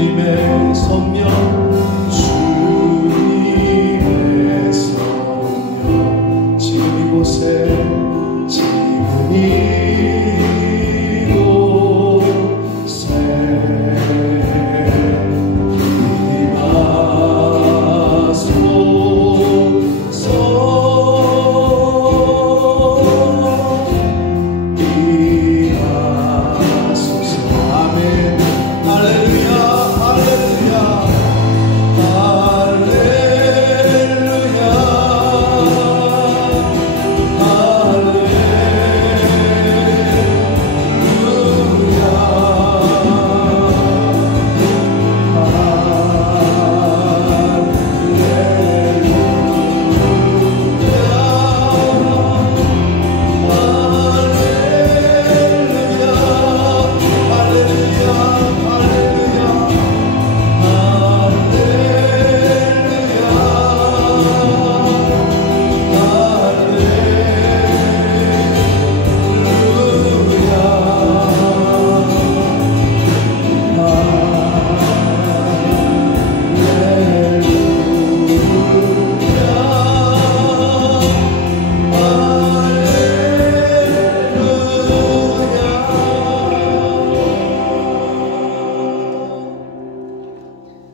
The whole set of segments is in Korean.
주님의 성령 주님의 성령 지금 이곳에 지금 이곳에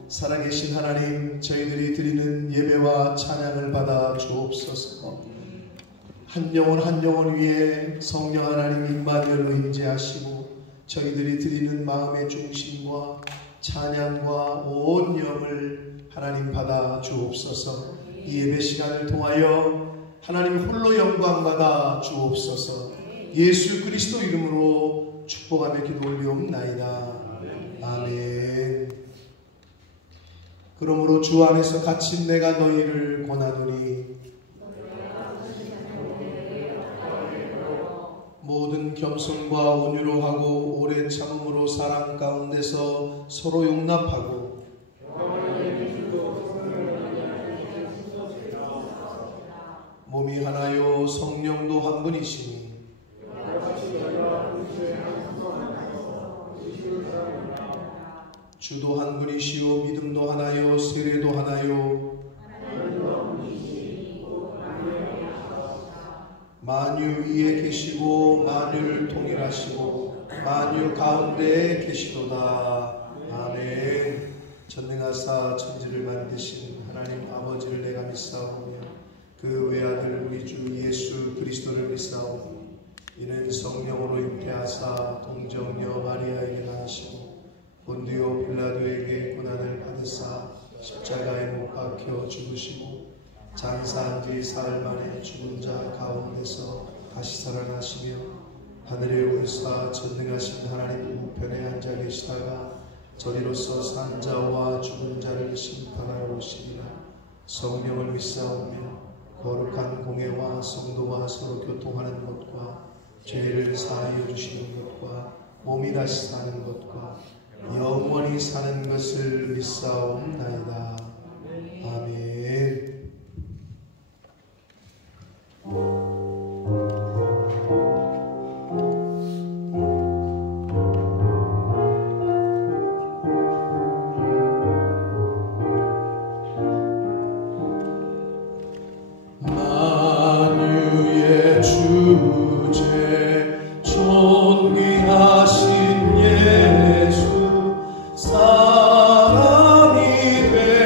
살아계신 하나님, 저희들이 드리는 예배와 찬양을 받아 주옵소서. 한 영혼 한 영혼 위에 성령 하나님 임마누엘로 임재하시고 저희들이 드리는 마음의 중심과 찬양과 온 영을 하나님 받아 주옵소서. 이 예배 시간을 통하여 하나님 홀로 영광 받아 주옵소서. 예수 그리스도 이름으로 축복하며 기도 올리옵나이다. 아멘. 그러므로 주 안에서 갇힌 내가 너희를 권하노니 모든 겸손과 온유로 하고 오래 참음으로 사랑 가운데서 서로 용납하고 몸이 하나요 성령도 한 분이시니 주도 한 분이시오 믿음도 하나요 세례도 하나요 만유 위에 계시고 만유를 통일하시고 만유 가운데에 계시도다. 아멘. 전능하사 천지를 만드신 하나님 아버지를 내가 믿사오며 그 외아들 우리 주 예수 그리스도를 믿사오니 이는 성령으로 잉태하사 동정녀 마리아에게 나시고 본디오 빌라도에게 고난을 받으사 십자가에 못 박혀 죽으시고 장사한 지 사흘 만에 죽은 자 가운데서 다시 살아나시며 하늘에 오르사 전능하신 하나님 우편에 앉아 계시다가 저리로서 산 자와 죽은 자를 심판하러 오시리라. 성령을 믿사오며 거룩한 공회와 성도와 서로 교통하는 것과 죄를 사하여 주시는 것과 몸이 다시 사는 것과 영원히 사는 것을 믿사옵나이다. 아멘. 만유의 주제 존귀하신 예수 사람이 되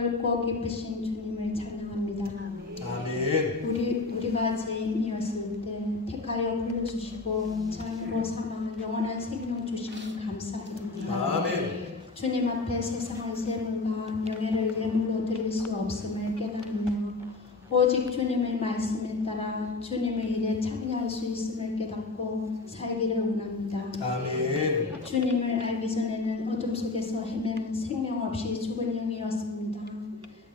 넓고 깊으신 주님을 찬양합니다. 아멘. 우리가 죄인이었을 때 택하여 불러주시고 자녀로 삼아 영원한 생명 주시니 감사합니다. 아멘. 주님 앞에 세상의 재물과 명예를 예물로 드릴 수 없음을 깨달으며 오직 주님의 말씀에 따라 주님의 일에 참여할 수 있음을 깨닫고 살기를 원합니다. 아멘. 주님을 알기 전에는 어둠 속에서 헤매는 생명 없이 죽은 영이었습니다.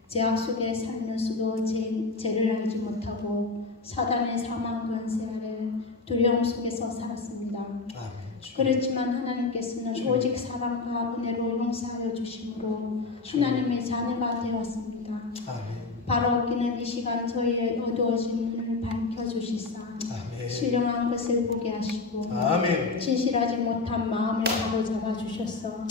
죄악 속에 살면 수도 죄를 알지 못하고 사단의 사망 권세 아래 두려움 속에서 살았습니다. 아멘. 그렇지만 하나님께서는 오직 사랑과 은혜로 용서하여 주심으로 하나님의 자녀가 되었습니다. 아멘. 바로 끼는 이 시간 저희의 어두워진 눈을 밝혀주시사 아멘. 신령한 것을 보게 하시고 아멘. 진실하지 못한 마음을 바로잡아 주셔서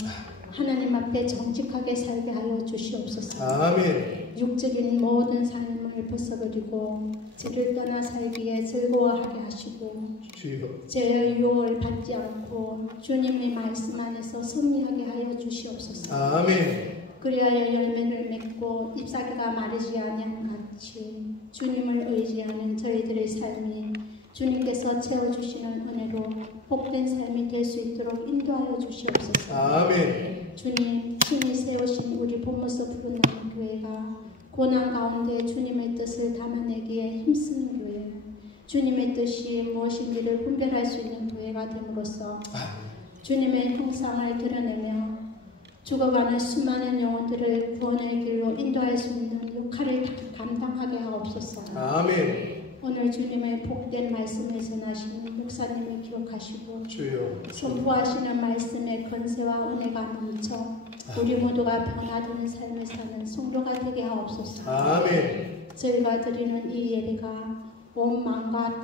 하나님 앞에 정직하게 살게 하여 주시옵소서. 아멘. 육적인 모든 삶을 벗어버리고 죄를 떠나 살기에 즐거워하게 하시고 주여. 죄의 유혹을 받지 않고 주님의 말씀 안에서 승리하게 하여 주시옵소서. 아멘. 그리하여 열매를 맺고 잎사귀가 마르지 아니함 같이 주님을 의지하는 저희들의 삶이 주님께서 채워주시는 은혜로 복된 삶이 될 수 있도록 인도하여 주시옵소서. 아멘. 주님, 친히 세우신 우리 본모서 푸른나무 교회가 고난 가운데 주님의 뜻을 담아내기에 힘쓰는 교회, 주님의 뜻이 무엇인지를 분별할 수 있는 교회가 됨으로써 주님의 형상을 드러내며 죽어가는 수많은 영혼들을 구원의 길로 인도할 수 있는 역할을 감당하게 하옵소서. 아멘. 오늘 주님의 복된 말씀을 전하시는 목사님을 기억하시고 주여. 선포하시는 말씀의 권세와 은혜가 넘쳐 우리 모두가 변화되는 삶을 사는 성도가 되게 하옵소서. 아멘. 저희가 드리는 이 예배가 온 마음과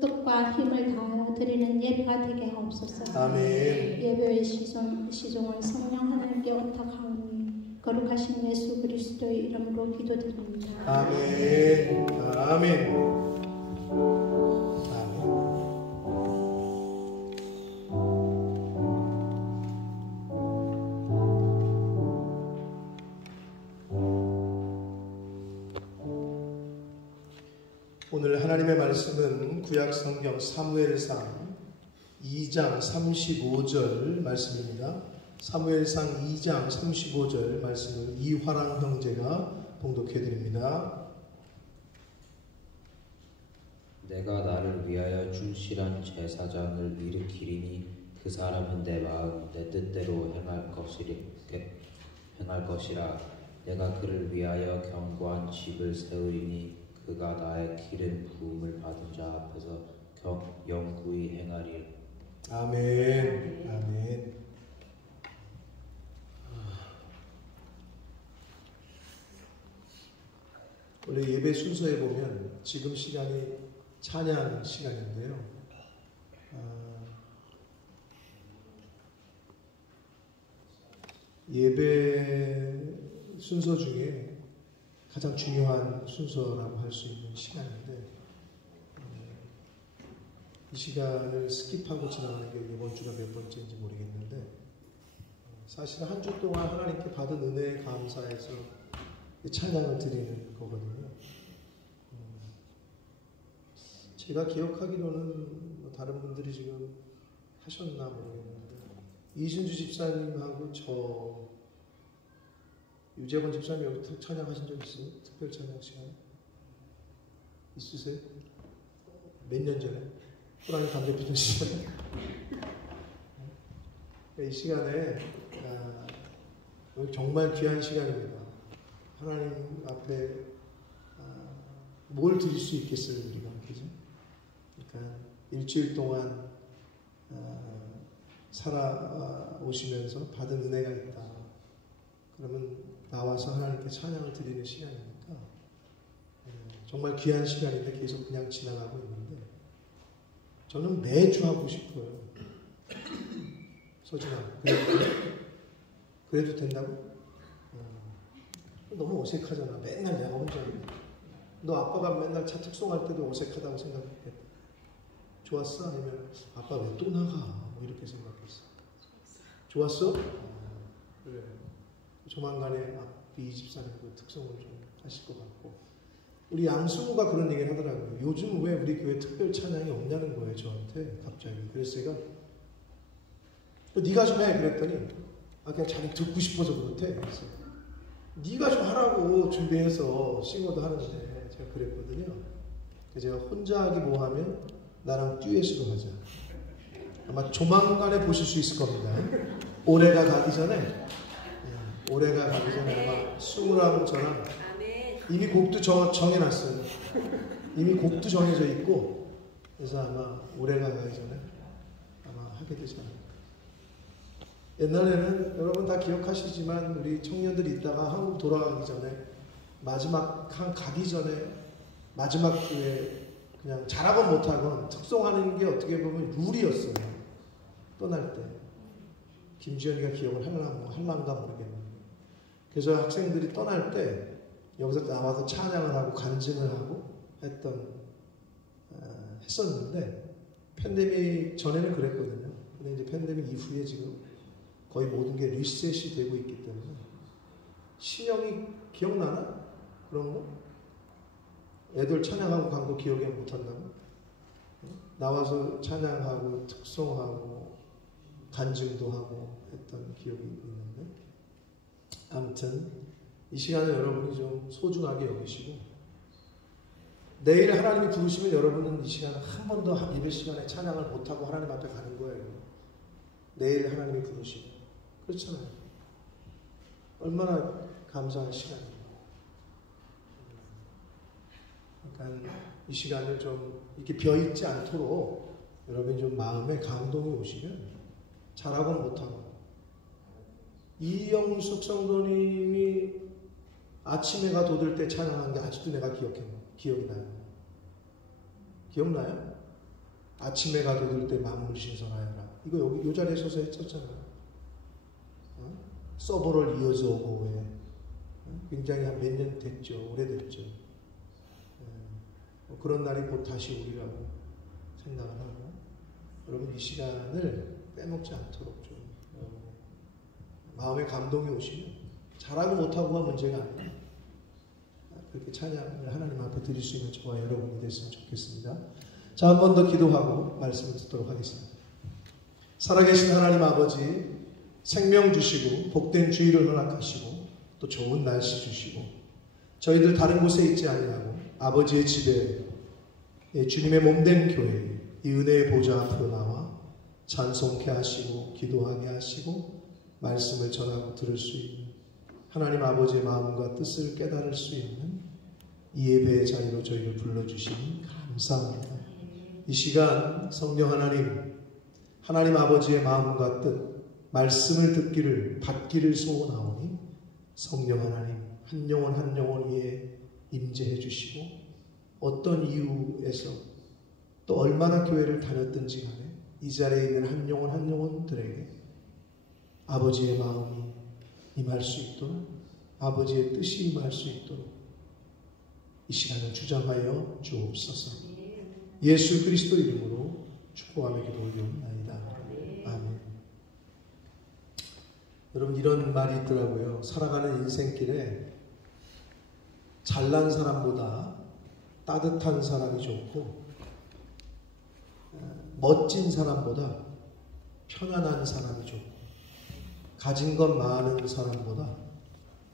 뜻과 힘을 다하여 드리는 예배가 되게 하옵소서. 아멘. 예배의 시종을 성령 하나님께 부탁하오니 거룩하신 예수 그리스도의 이름으로 기도드립니다. 아멘. 아멘. 아멘. 오늘 하나님의 말씀은 구약 성경 사무엘상 2장 35절 말씀입니다. 사무엘상 2장 35절 말씀을 이화랑 형제가 봉독해 드립니다. 내가 나를 위하여 충실한 제사장을 일으키리니 그 사람은 내 마음 내 뜻대로 행할 것이라. 내가 그를 위하여 견고한 집을 세우리니 그가 나의 기름 부음을 받은 자 앞에서 영구히 행하리라. 아멘. 아멘. 원래 예배 순서에 보면 지금 시간이 찬양 시간인데요. 예배 순서 중에 가장 중요한 순서라고 할 수 있는 시간인데 이 시간을 스킵하고 지나가는 게 이번 주가 몇 번째인지 모르겠는데 사실 한 주 동안 하나님께 받은 은혜에 감사해서 찬양을 드리는 거거든요. 제가 기억하기로는 뭐 다른 분들이 지금 하셨나 모르겠는데 이순주 집사님하고 저 유재권 집사님 여기 찬양하신 적 있어요? 특별 찬양 시간 있으세요? 몇 년 전에? 호랑이 담배 피던 시간에 이 시간에 정말 귀한 시간입니다. 하나님 앞에 뭘 드릴 수 있겠어요, 우리가, 그죠? 그러니까 일주일 동안 살아오시면서 받은 은혜가 있다. 그러면 나와서 하나님께 찬양을 드리는 시간이니까 정말 귀한 시간인데 계속 그냥 지나가고 있는데 저는 매주 하고 싶어요. 서준아, 그래도 된다고? 너무 어색하잖아. 맨날 내가 혼자. 너 아빠가 맨날 차 특송할 때도 어색하다고 생각했겠다. 좋았어? 아니면 아빠 왜 또 나가? 뭐 이렇게 생각했어. 좋았어? 그래. 조만간에 이 집사님 그 특성을 좀 하실 것 같고, 우리 양승우가 그런 얘기를 하더라고요. 요즘 왜 우리 교회 특별 찬양이 없냐는 거예요, 저한테 갑자기. 그래서 제가 네가 좀 해 그랬더니 그냥 자기 듣고 싶어서 그렇대. 그래서 네가 좀 하라고 준비해서 싱어도 하는데 제가 그랬거든요. 그래서 제가 혼자 하기 뭐하면 나랑 듀엣으로 하자. 아마 조만간에 보실 수 있을 겁니다. 올해가 가기 전에 아마 승우랑 저랑 이미 곡도 정해놨어요. 이미 곡도 정해져 있고, 그래서 아마 올해가 가기 전에 아마 하게 되지 않을까. 옛날에는 여러분 다 기억하시지만 우리 청년들이 있다가 한국 돌아가기 전에 마지막 가기 전에 마지막 주에 그냥 잘하건 못하건 특송하는 게 어떻게 보면 룰이었어요. 떠날 때. 김지현이가 기억을 할란가 모르겠는데. 그래서 학생들이 떠날 때 여기서 나와서 찬양을 하고 간증을 하고 했었는데, 팬데믹 전에는 그랬거든요. 근데 이제 팬데믹 이후에 지금 거의 모든 게 리셋이 되고 있기 때문에. 신영이 기억나나? 그런 거? 애들 찬양하고 간 거 기억이 못한다고? 나와서 찬양하고 특송하고 간증도 하고 했던 기억이 있는데, 아무튼 이 시간을 여러분이 좀 소중하게 여기시고, 내일 하나님이 부르시면 여러분은 이 시간에 한 번도 예배 시간에 찬양을 못하고 하나님 앞에 가는 거예요. 내일 하나님이 부르시고. 그렇잖아요. 얼마나 감사한 시간이에요. 그러니까 이 시간을 좀 이렇게 비어있지 않도록 여러분이 좀 마음에 감동이 오시면 잘하고 못하고. 이영숙 성도님이 아침 해가 돋을 때 찬양한 게 아직도 내가 기억이 나요. 기억나요? 아침 해가 돋을 때 만물 신선하여라. 이거 여기 이 자리에 서서 했었잖아요. 서버를 이어서 오고 왜 굉장히 한 몇 년 됐죠. 오래됐죠. 그런 날이 곧 다시 오리라고 생각을 하고, 여러분 이 시간을 빼먹지 않도록 좀 마음에 감동이 오시면 잘하고 못하고가 문제가 아니에요. 그렇게 찬양을 하나님 앞에 드릴 수 있는 저와 여러분이 됐으면 좋겠습니다. 자, 한 번 더 기도하고 말씀을 듣도록 하겠습니다. 살아계신 하나님 아버지, 생명 주시고 복된 주의를 허락하시고 또 좋은 날씨 주시고 저희들 다른 곳에 있지 아니하고 아버지의 집에 주님의 몸된 교회 이 은혜의 보좌 앞으로 나와 찬송케 하시고 기도하게 하시고 말씀을 전하고 들을 수 있는 하나님 아버지의 마음과 뜻을 깨달을 수 있는 이 예배의 자리로 저희를 불러주시니 감사합니다. 이 시간 성령 하나님 아버지의 마음과 뜻 말씀을 듣기를 받기를 소원하오니 성령 하나님 한 영혼 한 영혼 위에 임재해 주시고 어떤 이유에서 또 얼마나 교회를 다녔든지 간에 이 자리에 있는 한 영혼 한 영혼들에게 아버지의 마음이 임할 수 있도록 아버지의 뜻이 임할 수 있도록 이 시간을 주장하여 주옵소서. 예수 그리스도 이름으로 축복하며 기도 올리옵나이다. 아멘. 여러분 이런 말이 있더라고요. 살아가는 인생길에 잘난 사람보다 따뜻한 사람이 좋고 멋진 사람보다 편안한 사람이 좋고 가진 것 많은 사람보다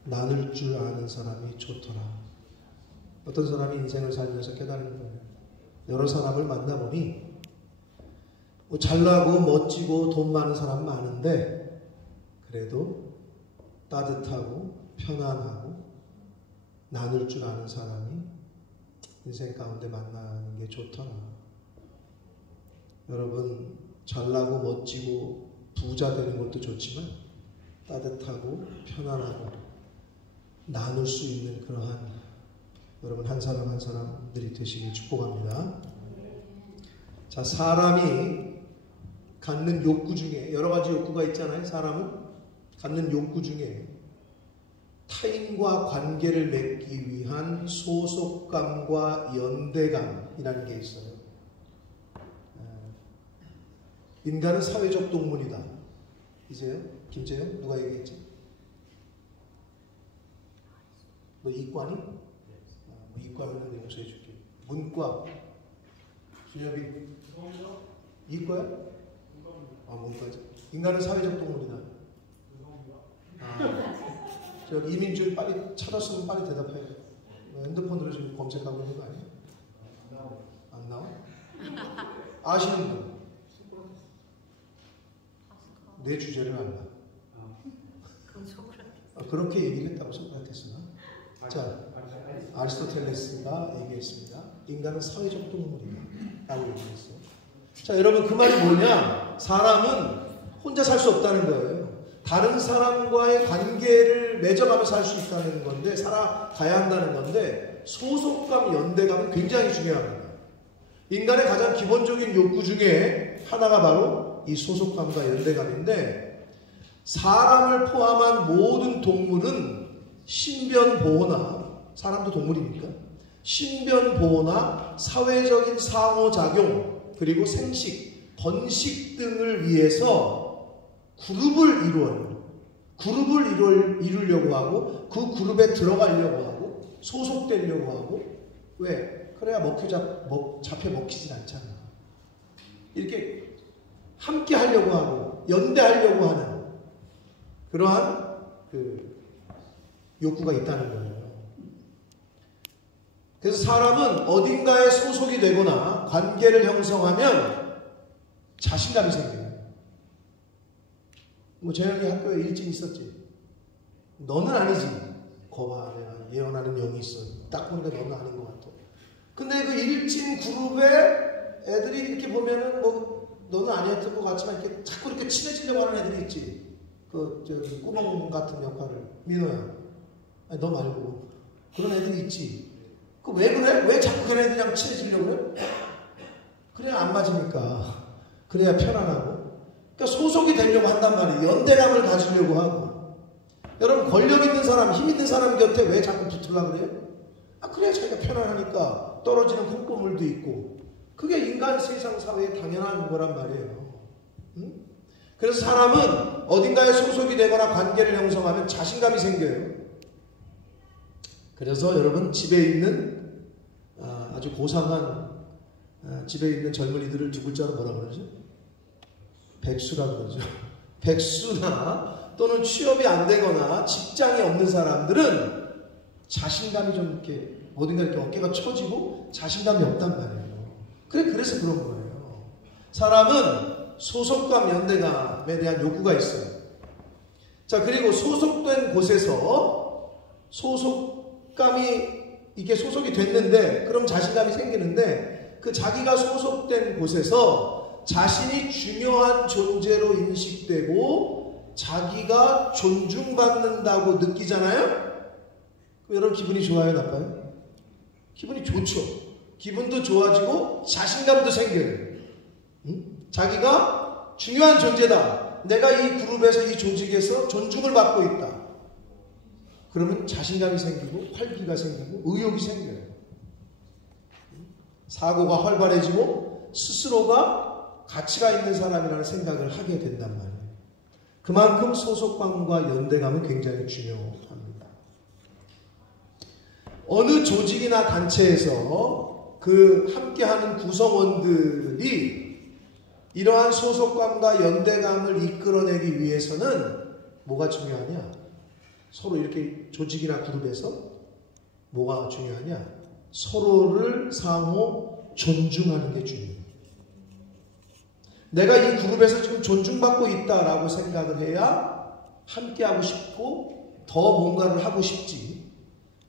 나눌 줄 아는 사람이 좋더라. 어떤 사람이 인생을 살면서 깨달은 거예요. 여러 사람을 만나보니 뭐 잘나고 멋지고 돈 많은 사람 많은데 그래도 따뜻하고 편안하고 나눌 줄 아는 사람이 인생 가운데 만나는 게 좋더라. 여러분 잘나고 멋지고 부자 되는 것도 좋지만 따뜻하고 편안하고 나눌 수 있는 그러한 여러분 한 사람 한 사람들이 되시길 축복합니다. 자, 사람이 갖는 욕구 중에 여러 가지 욕구가 있잖아요. 사람은 갖는 욕구 중에 타인과 관계를 맺기 위한 소속감과 연대감이라는 게 있어요. 인간은 사회적 동물이다. 이제요? 김재현? 누가 얘기했지? 너 이과니? 뭐 이과면 용서해 줄게. 문과. 준엽이 이과야? 문과지. 인간은 사회적 동물이다. 저기 이민준 빨리 찾았으면 빨리 대답해. 핸드폰으로 지금 검색하고 있는 거 아니야? 안 나와? 아시는 분? 내 주제를 안다. 그렇게 얘기를 했다고 소크라테스가. 자, 아리스토텔레스가 얘기했습니다. 인간은 사회적 동물이다 라고 얘기했어요. 자, 여러분 그 말이 뭐냐? 사람은 혼자 살 수 없다는 거예요. 다른 사람과의 관계를 맺어가며 살 수 있다는 건데, 살아가야 한다는 건데, 소속감, 연대감은 굉장히 중요합니다. 인간의 가장 기본적인 욕구 중에 하나가 바로 이 소속감과 연대감인데, 사람을 포함한 모든 동물은 신변보호나, 사람도 동물이니까, 신변보호나 사회적인 상호작용, 그리고 생식, 번식 등을 위해서 그룹을 이루어요. 그룹을 이루려고 하고, 그 그룹에 들어가려고 하고, 소속되려고 하고. 왜? 그래야 잡혀 먹히진 않잖아. 이렇게 함께 하려고 하고, 연대하려고 하는 그러한 욕구가 있다는 거예요. 그래서 사람은 어딘가에 소속이 되거나 관계를 형성하면 자신감이 생겨요. 뭐 재현이 학교에 일진 있었지. 너는 아니지. 거봐, 내가 예언하는 영이 있어. 딱 보니까 너는 아닌 것 같아. 근데 그 일진 그룹에 애들이 이렇게 보면은 뭐 너는 아니었던 것 같지만 이렇게 자꾸 이렇게 친해지려고 하는 애들이 있지. 저기 꾸멍 같은 역할을. 민호야, 아니, 너 말고 그런 애들이 있지. 그 왜 그래? 왜 자꾸 그런 애들이랑 친해지려고 그래? 그래야 안 맞으니까. 그래야 편안하고. 그러니까 소속이 되려고 한단 말이에요. 연대감을 가지려고 하고. 여러분, 권력 있는 사람, 힘 있는 사람 곁에 왜 자꾸 붙으려고 그래요? 그래야 자기가 편안하니까 떨어지는 콧구물도 있고. 그게 인간 세상 사회에 당연한 거란 말이에요. 응? 그래서 사람은 어딘가에 소속이 되거나 관계를 형성하면 자신감이 생겨요. 그래서 여러분, 집에 있는 아주 고상한 집에 있는 젊은이들을 두 글자로 뭐라 그러죠? 백수라고 그러죠. 백수나 또는 취업이 안 되거나 직장이 없는 사람들은 자신감이 좀 이렇게 어딘가 이렇게 어깨가 처지고 자신감이 없단 말이에요. 그래서 그런 거예요. 사람은 소속감, 연대감에 대한 욕구가 있어요. 자, 그리고 소속된 곳에서 이게 소속이 됐는데, 그럼 자신감이 생기는데, 그 자기가 소속된 곳에서 자신이 중요한 존재로 인식되고 자기가 존중받는다고 느끼잖아요? 그럼 여러분 기분이 좋아요, 나빠요? 기분이 좋죠. 기분도 좋아지고 자신감도 생겨요. 응? 자기가 중요한 존재다. 내가 이 그룹에서, 이 조직에서 존중을 받고 있다. 그러면 자신감이 생기고 활기가 생기고 의욕이 생겨요. 사고가 활발해지고 스스로가 가치가 있는 사람이라는 생각을 하게 된단 말이에요. 그만큼 소속감과 연대감은 굉장히 중요합니다. 어느 조직이나 단체에서 그 함께하는 구성원들이 이러한 소속감과 연대감을 이끌어내기 위해서는 뭐가 중요하냐? 서로 이렇게 조직이나 그룹에서 뭐가 중요하냐? 서로를 상호 존중하는 게 중요해요. 내가 이 그룹에서 지금 존중받고 있다라고 생각을 해야 함께하고 싶고 더 뭔가를 하고 싶지.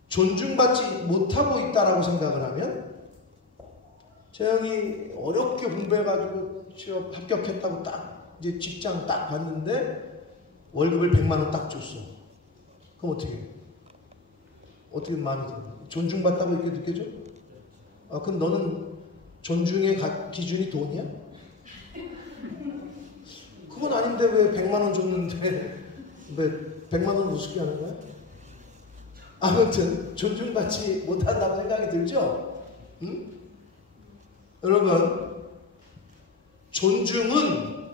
존중받지 못하고 있다라고 생각을 하면, 재영이 어렵게 공부해가지고 취업 합격했다고 딱 이제 직장 딱 봤는데 월급을 100만 원 딱 줬어. 그럼 어떻게 해? 어떻게 마음이 들어? 존중받다고 이렇게 느껴져? 그럼 너는 존중의 기준이 돈이야? 그건 아닌데 왜 100만 원 줬는데 왜 100만 원 우습게 하는 거야? 아무튼 존중받지 못한다고 생각이 들죠? 응? 여러분, 존중은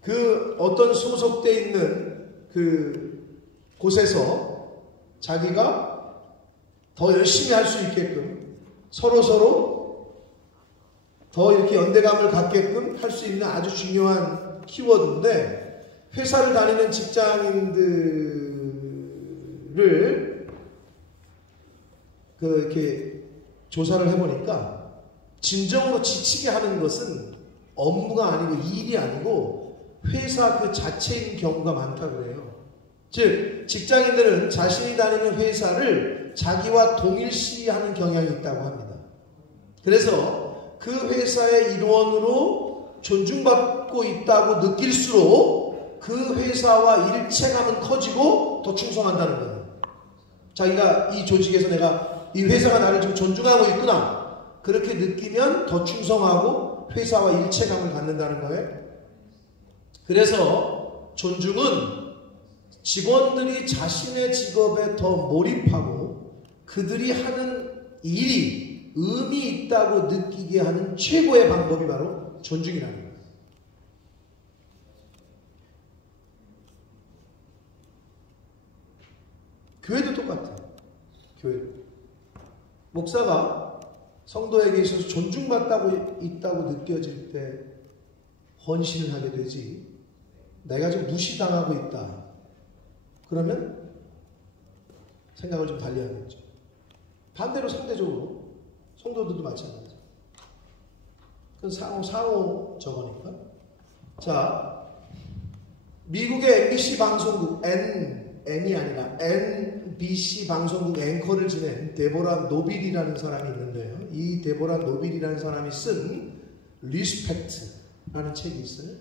그 어떤 소속되어 있는 그 곳에서 자기가 더 열심히 할 수 있게끔 서로 더 이렇게 연대감을 갖게끔 할 수 있는 아주 중요한 키워드인데, 회사를 다니는 직장인들을 이렇게 조사를 해보니까 진정으로 지치게 하는 것은 업무가 아니고 일이 아니고 회사 그 자체인 경우가 많다고 그래요. 즉 직장인들은 자신이 다니는 회사를 자기와 동일시하는 경향이 있다고 합니다. 그래서 그 회사의 일원으로 존중받고 있다고 느낄수록 그 회사와 일체감은 커지고 더 충성한다는 거예요. 자기가 이 조직에서 내가 이 회사가 나를 좀 존중하고 있구나, 그렇게 느끼면 더 충성하고 회사와 일체감을 갖는다는 거예요. 그래서 존중은 직원들이 자신의 직업에 더 몰입하고 그들이 하는 일이 의미 있다고 느끼게 하는 최고의 방법이 바로 존중이라는 거예요. 교회도 똑같아요. 교회. 목사가 성도에게 있어서 존중받고 있다고 느껴질 때 헌신을 하게 되지, 내가 좀 무시당하고 있다 그러면 생각을 좀 달리 하겠죠. 반대로 상대적으로 성도들도 마찬가지죠. 그건 상호 저거니까. 자, 미국의 MBC 방송국 N이 아니라 NBC 방송국 앵커를 지낸 데보라 노빌이라는 사람이 있는데요. 이 데보라 노빌이라는 사람이 쓴 리스펙트라는 책이 있어요.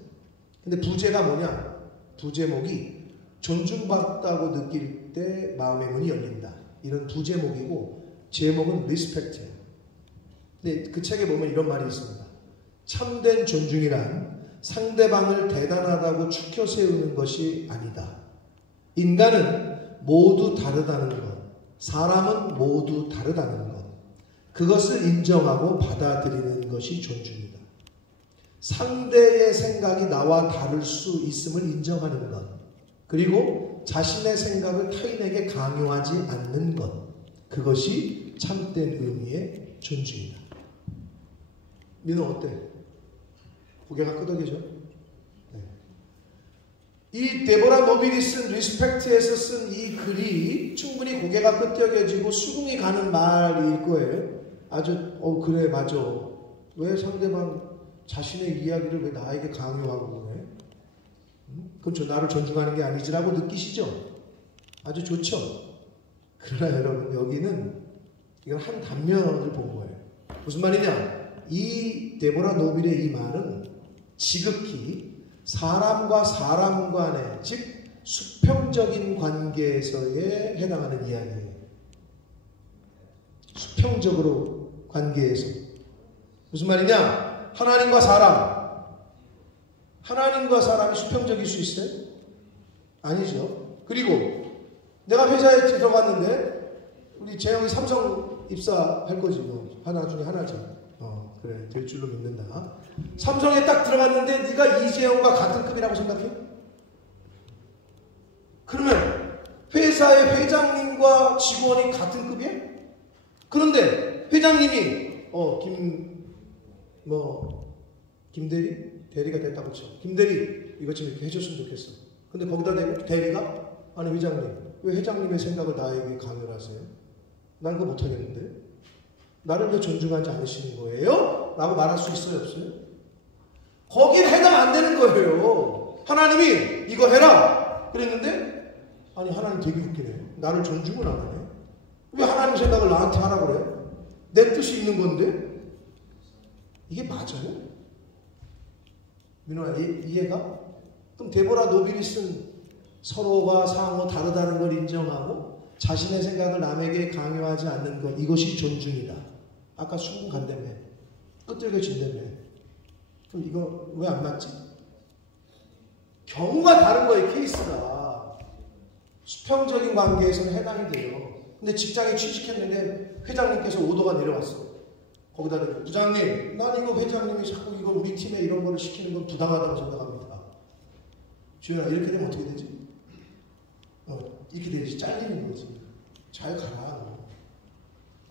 근데 부제가 뭐냐? 부제목이 존중받다고 느낄 때 마음의 문이 열린다, 이런 부제목이고 제목은 리스펙트예요. 근데 그 책에 보면 이런 말이 있습니다. 참된 존중이란 상대방을 대단하다고 추켜 세우는 것이 아니다. 인간은 모두 다르다는 것, 사람은 모두 다르다는 것, 그것을 인정하고 받아들이는 것이 존중이다. 상대의 생각이 나와 다를 수 있음을 인정하는 것, 그리고 자신의 생각을 타인에게 강요하지 않는 것, 그것이 참된 의미의 존중이다. 민호 어때? 고개가 끄덕이죠? 네. 이 데보라 노빌이 쓴 리스펙트에서 쓴 이 글이 충분히 고개가 끄덕여지고 수긍이 가는 말일 거예요. 아주 그래 맞아. 왜 상대방 자신의 이야기를 왜 나에게 강요하고 그래? 그럼 나를 존중하는 게 아니지라고 느끼시죠? 아주 좋죠? 그러나 여러분, 여기는 이건 한 단면을 본 거예요. 무슨 말이냐? 이 데보라 노빌의 이 말은 지극히 사람과 사람 간의, 즉 수평적인 관계에서에 해당하는 이야기예요. 수평적으로 관계에서. 무슨 말이냐? 하나님과 사람이 수평적일 수 있어요? 아니죠. 그리고 내가 회사에 들어갔는데 우리 재영이 삼성 입사할 거지, 뭐. 하나 중에 하나죠. 그래, 될 줄로 믿는다. 삼성에 딱 들어갔는데 네가 이재영과 같은 급이라고 생각해? 그러면 회사의 회장님과 직원이 같은 급이야? 그런데 회장님이 대리가 됐다고 쳐. 김대리 이것 좀 이렇게 해줬으면 좋겠어. 근데 거기다 대고 대리가, 아니 회장님, 왜 회장님의 생각을 나에게 강요를 하세요? 난 그거 못하겠는데. 나를 왜 존중하지 않으시는 거예요? 라고 말할 수 있어요, 없어요? 거긴 해당 안 되는 거예요. 하나님이 이거 해라 그랬는데, 아니 하나님 되게 웃기네. 나를 존중을 안 하네. 왜 하나님 생각을 나한테 하라 그래? 내 뜻이 있는 건데. 이게 맞아요? 민호야, 이해가? 그럼 데보라 노빌이 쓴 서로가 상호 다르다는 걸 인정하고 자신의 생각을 남에게 강요하지 않는 것, 이것이 존중이다. 아까 수긍 간다며, 끄떡여진다며. 그럼 이거 왜 안 맞지? 경우가 다른 거예요. 케이스가. 수평적인 관계에서는 해당이 돼요. 근데 직장에 취직했는데 회장님께서 오더가 내려왔어요. 거기다 대고, 부장님, 난 이거 회장님이 자꾸 이거 우리 팀에 이런 거를 시키는 건 부당하다고 생각합니다. 주연아, 이렇게 되면 어떻게 되지? 이렇게 되지. 잘리는 거지. 잘 가라.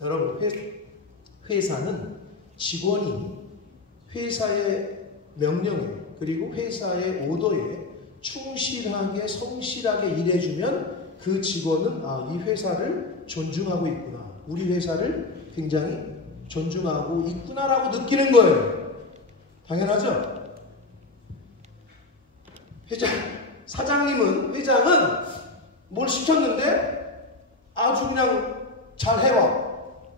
여러분, 회사는 직원이 회사의 명령에 그리고 회사의 오더에 충실하게 성실하게 일해주면 그 직원은 이 회사를 존중하고 있구나. 우리 회사를 굉장히 존중하고 있구나라고 느끼는 거예요. 당연하죠? 사장님은, 회장은 뭘 시켰는데 아주 그냥 잘 해와.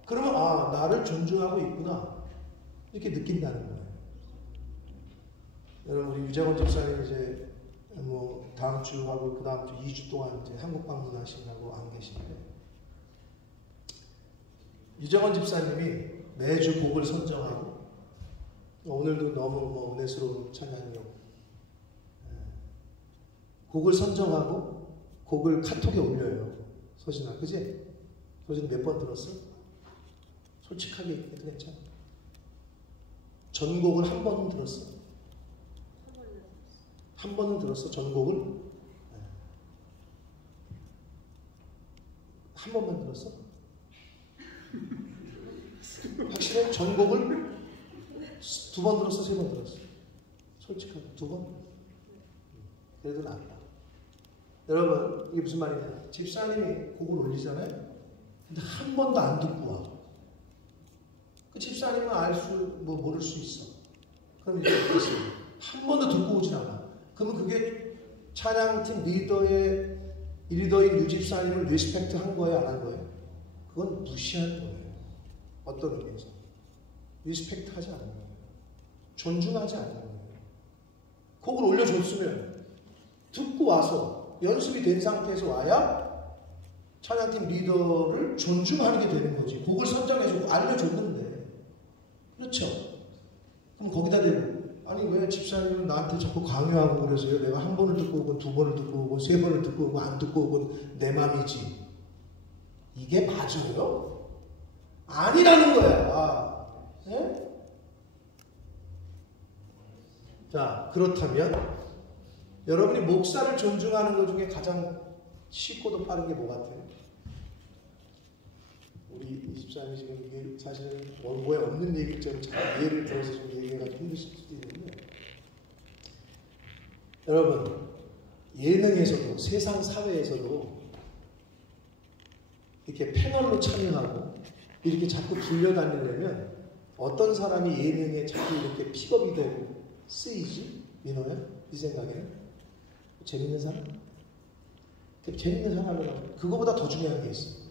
그러면 나를 존중하고 있구나. 이렇게 느낀다는 거예요. 여러분, 우리 유재권 집사님 이제 다음 주하고 그 다음 주 2주 동안 이제 한국 방문하시려고 안 계신데, 유재권 집사님이 매주 곡을 선정하고, 오늘도 너무 은혜스러운 찬양이었고, 곡을 선정하고 곡을 카톡에 올려요. 서진아, 그지? 서진이 몇 번 들었어? 솔직하게 얘기해도 괜찮아. 전곡을 한 번은 들었어? 한 번은 들었어? 전곡을? 한 번만 들었어? 확실해? 전곡을 2번 들었어? 3번 들었어? 솔직하게 2번? 그래도 낫다. 여러분, 이게 무슨 말이냐? 집사님이 곡을 올리잖아요? 근데 한 번도 안 듣고 와. 그 집사님은 모를 수 있어. 그럼 이렇게 한 번도 듣고 오진 않아. 그러면 그게 찬양팀 리더인 유집사님을 리스펙트 한 거예요? 안 한 거예요? 그건 무시한 거예요. 어떤 의미에서? 리스펙트 하지 않는 거예요. 존중하지 않는 거예요. 곡을 올려줬으면 듣고 와서 연습이 된 상태에서 와야 찬양팀 리더를 존중하게 되는 거지. 곡을 선정해주고 알려줬는데. 그렇죠? 그럼 거기다 대고, 아니 왜 집사님은 나한테 자꾸 강요하고 그래서요? 내가 한 번을 듣고 오건 2번을 듣고 오건 3번을 듣고 오건 안 듣고 오건 내 맘이지. 이게 맞아요? 아니라는 거야. 네? 자, 그렇다면 여러분이 목사를 존중하는 것 중에 가장 쉽고도 빠른 게 뭐 같아요? 우리 24년 지금 이게 사실은 원고에 없는 얘기처럼 잘 예를 들어서 좀 얘기해가지고 힘드실 수도 있는데, 여러분, 예능에서도 세상 사회에서도 이렇게 패널로 참여하고 이렇게 자꾸 불려다니려면 어떤 사람이 예능에 자꾸 이렇게 픽업이 되고 쓰이지? 민호야? 네 생각에는? 재밌는 사람? 재밌는 사람이라고. 그거보다 더 중요한 게 있어.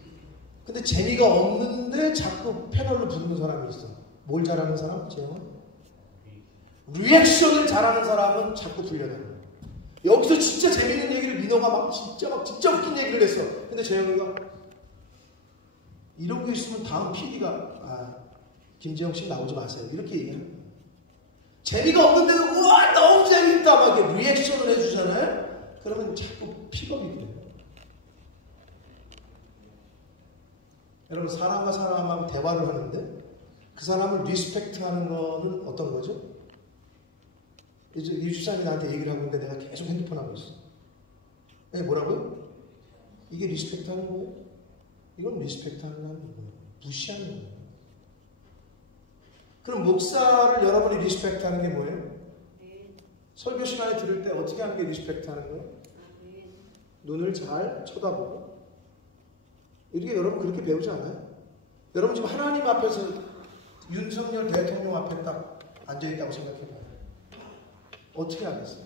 근데 재미가 없는데 자꾸 패널로 부르는 사람이 있어. 뭘 잘하는 사람? 재영아? 리액션을 잘하는 사람은 자꾸 불려다녀. 여기서 진짜 재밌는 얘기를 민호가 진짜 웃긴 얘기를 했어. 근데 재영이가 이런 거 있으면 다음 PD가 김재영 씨 나오지 마세요. 이렇게 얘기해요. 재미가 없는데도 우와 너무 재밌다 막 이렇게 리액션을 해주잖아요. 그러면 자꾸 픽업이 돼요. 여러분, 사람과 사람하고 대화를 하는데 그 사람을 리스펙트하는 거는 어떤 거죠? 이제 이 주사님이 나한테 얘기를 하고 있는데 내가 계속 핸드폰 하고 있어. 네, 뭐라고요? 이게 리스펙트하는 거예요? 이건 리스펙트하는 거예요. 무시하는 거예요. 그럼 목사를 여러분이 리스펙트하는 게 뭐예요? 설교 시간에 들을 때 어떻게 하는 게 리스펙트하는 거예요? 눈을 잘 쳐다보고. 이렇게 여러분 그렇게 배우지 않아요? 여러분 지금 하나님 앞에서 윤석열 대통령 앞에 딱 앉아있다고 생각해봐요. 어떻게 하겠어요?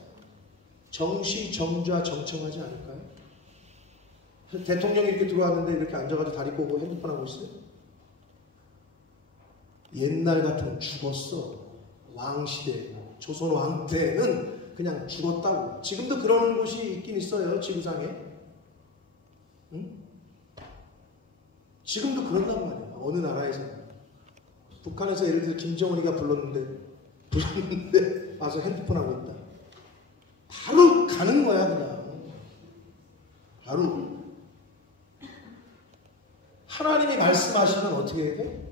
정시, 정좌, 정청하지 않을까요? 대통령이 이렇게 들어왔는데 이렇게 앉아가지고 다리 꼬고 핸드폰 하고 있어요? 옛날 같으면 죽었어. 왕시대, 조선 왕 때는 그냥 죽었다고. 지금도 그런 곳이 있긴 있어요, 지구상에. 응? 지금도 그런단 말이야. 어느 나라에서. 북한에서 예를 들어 김정은이가 불렀는데 와서 핸드폰 하고 있다. 바로 가는 거야, 그냥. 바로. 하나님이 말씀하시면 어떻게 해야 돼?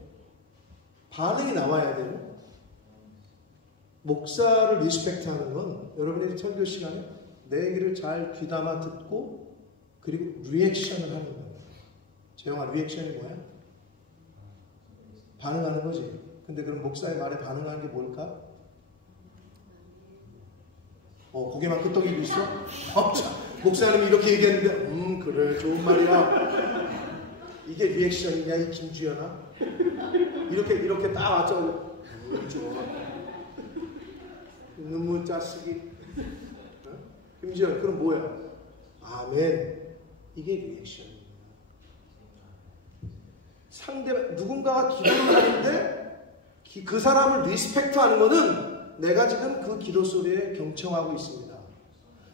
반응이 나와야 되고. 목사를 리스펙트하는 건 여러분의 설교 시간에 내 얘기를 잘 귀담아 듣고 그리고 리액션을 하는 거예요. 재영아, 리액션이 뭐야? 반응하는 거지. 근데 그럼 목사의 말에 반응하는 게 뭘까? 고개만 끄덕이고 있어? 목사님이 이렇게 얘기했는데 그래 좋은 말이야. 이게 리액션이냐 이 김주연아? 이렇게 딱 왔죠. 좋아. 눈물 짜쓰기. 김주연 그럼 뭐야? 아멘. 이게 리액션이야. 누군가가 기도를 하는데 그 사람을 리스펙트하는 거는 내가 지금 그 기도 소리에 경청하고 있습니다.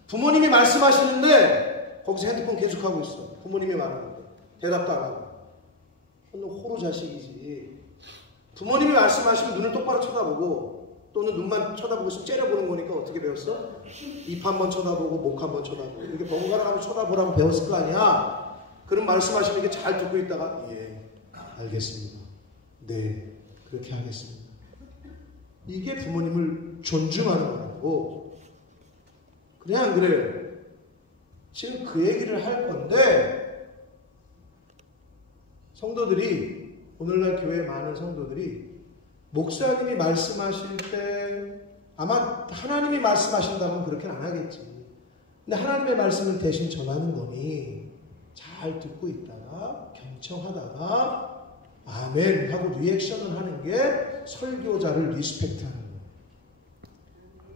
부모님이 말씀하시는데 거기서 핸드폰 계속하고 있어. 부모님이 말하는데 대답도 안 하고. 너 호로 자식이지. 부모님이 말씀하시면 눈을 똑바로 쳐다보고 또는 눈만 쳐다보고 있으면 째려보는 거니까 어떻게 배웠어? 입 한번 쳐다보고 목 한번 쳐다보고 이렇게 번갈아 가면서 쳐다보라고 배웠을 거 아니야. 그럼 말씀하시면 이렇게 잘 듣고 있다가 예 알겠습니다. 네 그렇게 하겠습니다. 이게 부모님을 존중하는 거라고. 그래 안 그래요? 지금 그 얘기를 할 건데 성도들이 오늘날 교회 많은 성도들이 목사님이 말씀하실 때 아마 하나님이 말씀하신다면 그렇게는 안 하겠지. 근데 하나님의 말씀을 대신 전하는 거니 잘 듣고 있다가 경청하다가 아멘 하고 리액션을 하는 게 설교자를 리스펙트하는 거예요.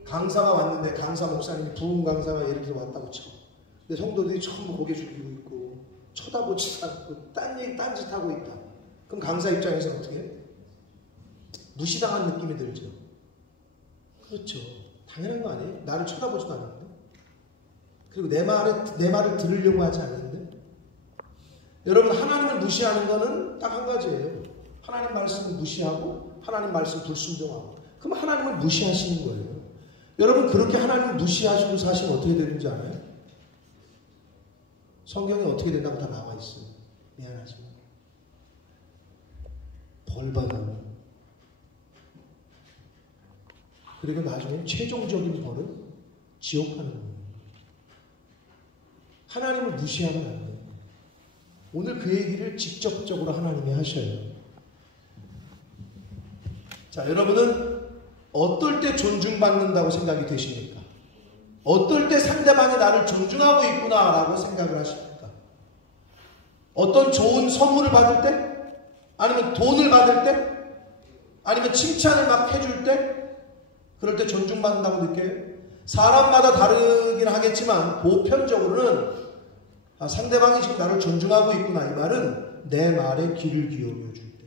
강사가 왔는데 강사 목사님이 부흥 강사가 예를 들어 왔다고 쳐. 근데 성도들이 전부 고개 숙이고 있고 쳐다보지 않고 딴짓 하고 있다. 그럼 강사 입장에서는 어떻게 해? 무시당한 느낌이 들죠. 그렇죠. 당연한 거 아니에요? 나를 쳐다보지도 않는데. 그리고 내 말을 들으려고 하지 않는데. 여러분 하나님을 무시하는 거는 딱 한 가지예요. 하나님 말씀을 무시하고 하나님 말씀 불순종하고. 그럼 하나님을 무시하시는 거예요. 여러분 그렇게 하나님을 무시하시고 사시면 어떻게 되는지 알아요? 성경에 어떻게 된다고 다 나와 있어요. 미안하지만 벌 받아요. 그리고 나중에 최종적인 벌은 지옥 가는 거예요. 하나님을 무시하면 안 돼요. 오늘 그 얘기를 직접적으로 하나님이 하셔요. 자, 여러분은 어떨 때 존중받는다고 생각이 되십니까? 어떨 때 상대방이 나를 존중하고 있구나라고 생각을 하십니까? 어떤 좋은 선물을 받을 때? 아니면 돈을 받을 때? 아니면 칭찬을 막 해줄 때? 그럴 때 존중받는다고 느껴요? 사람마다 다르긴 하겠지만 보편적으로는 상대방이 지금 나를 존중하고 있구나 이 말은 내 말에 귀를 기울여 줄 때,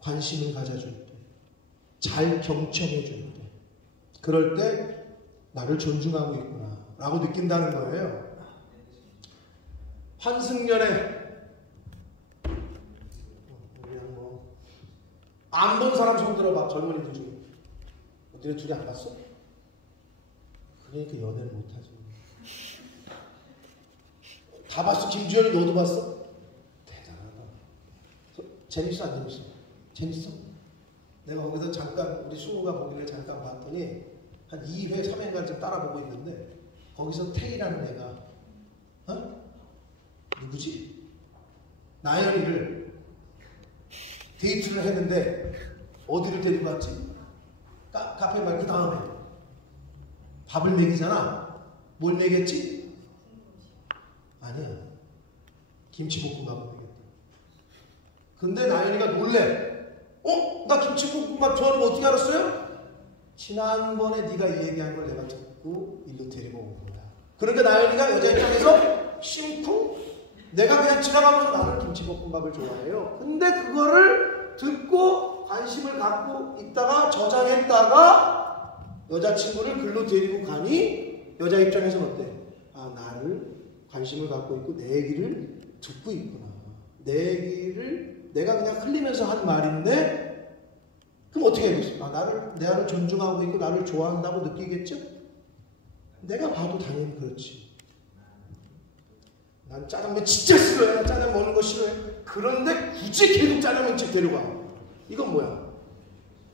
관심을 가져줄 때, 잘 경청해 줄 때, 그럴 때 나를 존중하고 있구나 라고 느낀다는 거예요. 환승연애 안 본 사람 손 들어봐. 젊은이들 중에 너네 둘이 안 봤어? 그러니까 연애를 못하지. 다 봤어? 김주현이 너도 봤어? 대단하다. 재밌어 안 재밌어? 재밌어? 내가 거기서 잠깐 우리 수호가 보길래 잠깐 봤더니 한 2회 3회간쯤 따라보고 있는데 거기서 태희라는 애가 누구지? 나연이를 데이트를 했는데 어디를 데리고 갔지? 카페 말고 그 다음에 밥을 먹이잖아. 뭘 먹였지? 아니야. 김치볶음밥을 먹였다. 근데 나연이가 놀래. 나 김치볶음밥 좋아하는 거 어떻게 알았어요? 지난번에 네가 이 얘기한 걸 내가 듣고 일로 데리고 온 거야. 그러니까 나연이가 여자 입장에서 심쿵? 내가 그냥 지나가면서 나는 김치볶음밥을 좋아해요. 근데 그거를 듣고 관심을 갖고 있다가 저장했다가 여자친구를 글로 데리고 가니 여자 입장에서는 어때? 나를 관심을 갖고 있고 내 얘기를 듣고 있구나. 내 얘기를 내가 그냥 흘리면서 한 말인데 그럼 어떻게 해야겠어? 나를 존중하고 있고 나를 좋아한다고 느끼겠죠? 내가 봐도 당연히 그렇지. 난 짜장면 진짜 싫어해. 난 짜장면 먹는 거 싫어해. 그런데 굳이 계속 짜장면집 데려가. 이건 뭐야?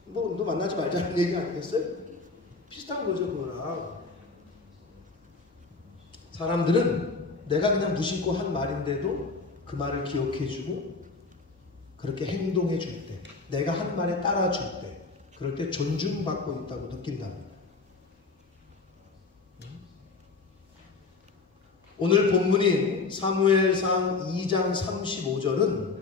너 만나지 말자는 얘기 아니겠어요? 비슷한 거죠, 그거랑. 사람들은 내가 그냥 무심코 한 말인데도 그 말을 기억해주고 그렇게 행동해 줄 때, 내가 한 말에 따라줄 때, 그럴 때 존중받고 있다고 느낀답니다. 오늘 본문인 사무엘상 2장 35절은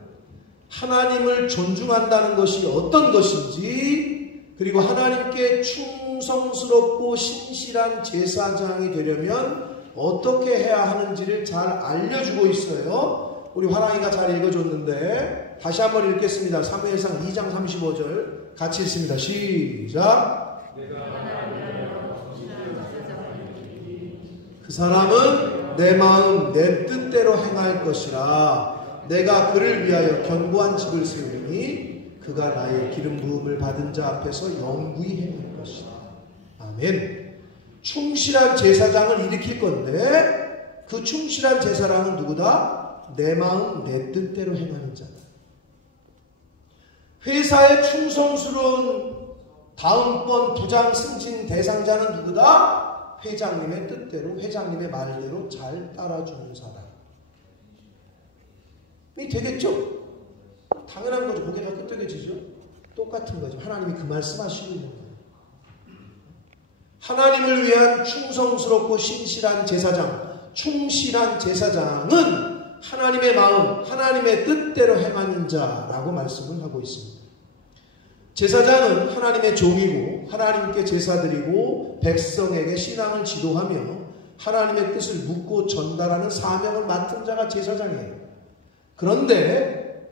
하나님을 존중한다는 것이 어떤 것인지, 그리고 하나님께 충성스럽고 신실한 제사장이 되려면 어떻게 해야 하는지를 잘 알려주고 있어요. 우리 화랑이가 잘 읽어줬는데 다시 한번 읽겠습니다. 사무엘상 2장 35절 같이 읽습니다. 시작. 그 사람은 내 마음 내 뜻대로 행할 것이라. 내가 그를 위하여 견고한 집을 세우리니 그가 나의 기름 부음을 받은 자 앞에서 영구히 행할 것이다. 아멘. 충실한 제사장을 일으킬 건데 그 충실한 제사장은 누구다? 내 마음 내 뜻대로 행하는 자다. 회사에 충성스러운 다음번 부장 승진 대상자는 누구다? 회장님의 뜻대로, 회장님의 말대로 잘 따라주는 사람. 이 되겠죠? 당연한 거죠. 고개가 끄덕여지죠? 똑같은 거죠. 하나님이 그 말씀하시는 거예요. 하나님을 위한 충성스럽고 신실한 제사장, 충실한 제사장은 하나님의 마음, 하나님의 뜻대로 행하는 자라고 말씀을 하고 있습니다. 제사장은 하나님의 종이고 하나님께 제사드리고 백성에게 신앙을 지도하며 하나님의 뜻을 묻고 전달하는 사명을 맡은 자가 제사장이에요. 그런데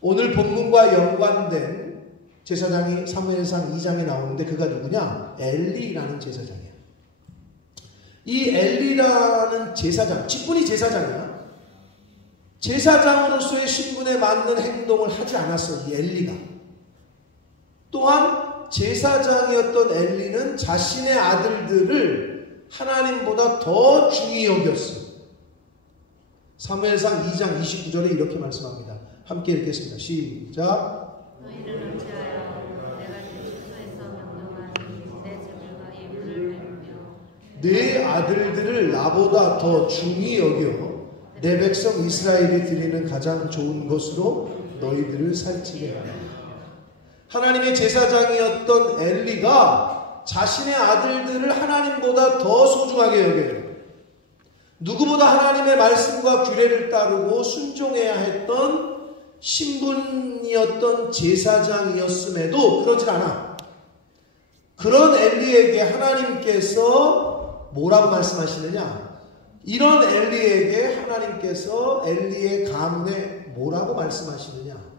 오늘 본문과 연관된 제사장이 사무엘상 2장에 나오는데 그가 누구냐? 엘리라는 제사장이야. 이 엘리라는 제사장, 직분이 제사장이야. 제사장으로서의 신분에 맞는 행동을 하지 않았어, 이 엘리가. 또한 제사장이었던 엘리는 자신의 아들들을 하나님보다 더 중히 여겼어. 사무엘상 2장 29절에 이렇게 말씀합니다. 함께 읽겠습니다. 시작. 너희는 어찌하여 내가 네 처소에서 명령한 내 제물과 예물을 밟으며 네 아들들을 나보다 더 중히 여겨 내 백성 이스라엘이 드리는 가장 좋은 것으로 너희들을 살찌게 하라. 하나님의 제사장이었던 엘리가 자신의 아들들을 하나님보다 더 소중하게 여겨요. 누구보다 하나님의 말씀과 규례를 따르고 순종해야 했던 신분이었던 제사장이었음에도 그러질 않아. 그런 엘리에게 하나님께서 뭐라고 말씀하시느냐? 이런 엘리에게 하나님께서 엘리의 가문에 뭐라고 말씀하시느냐?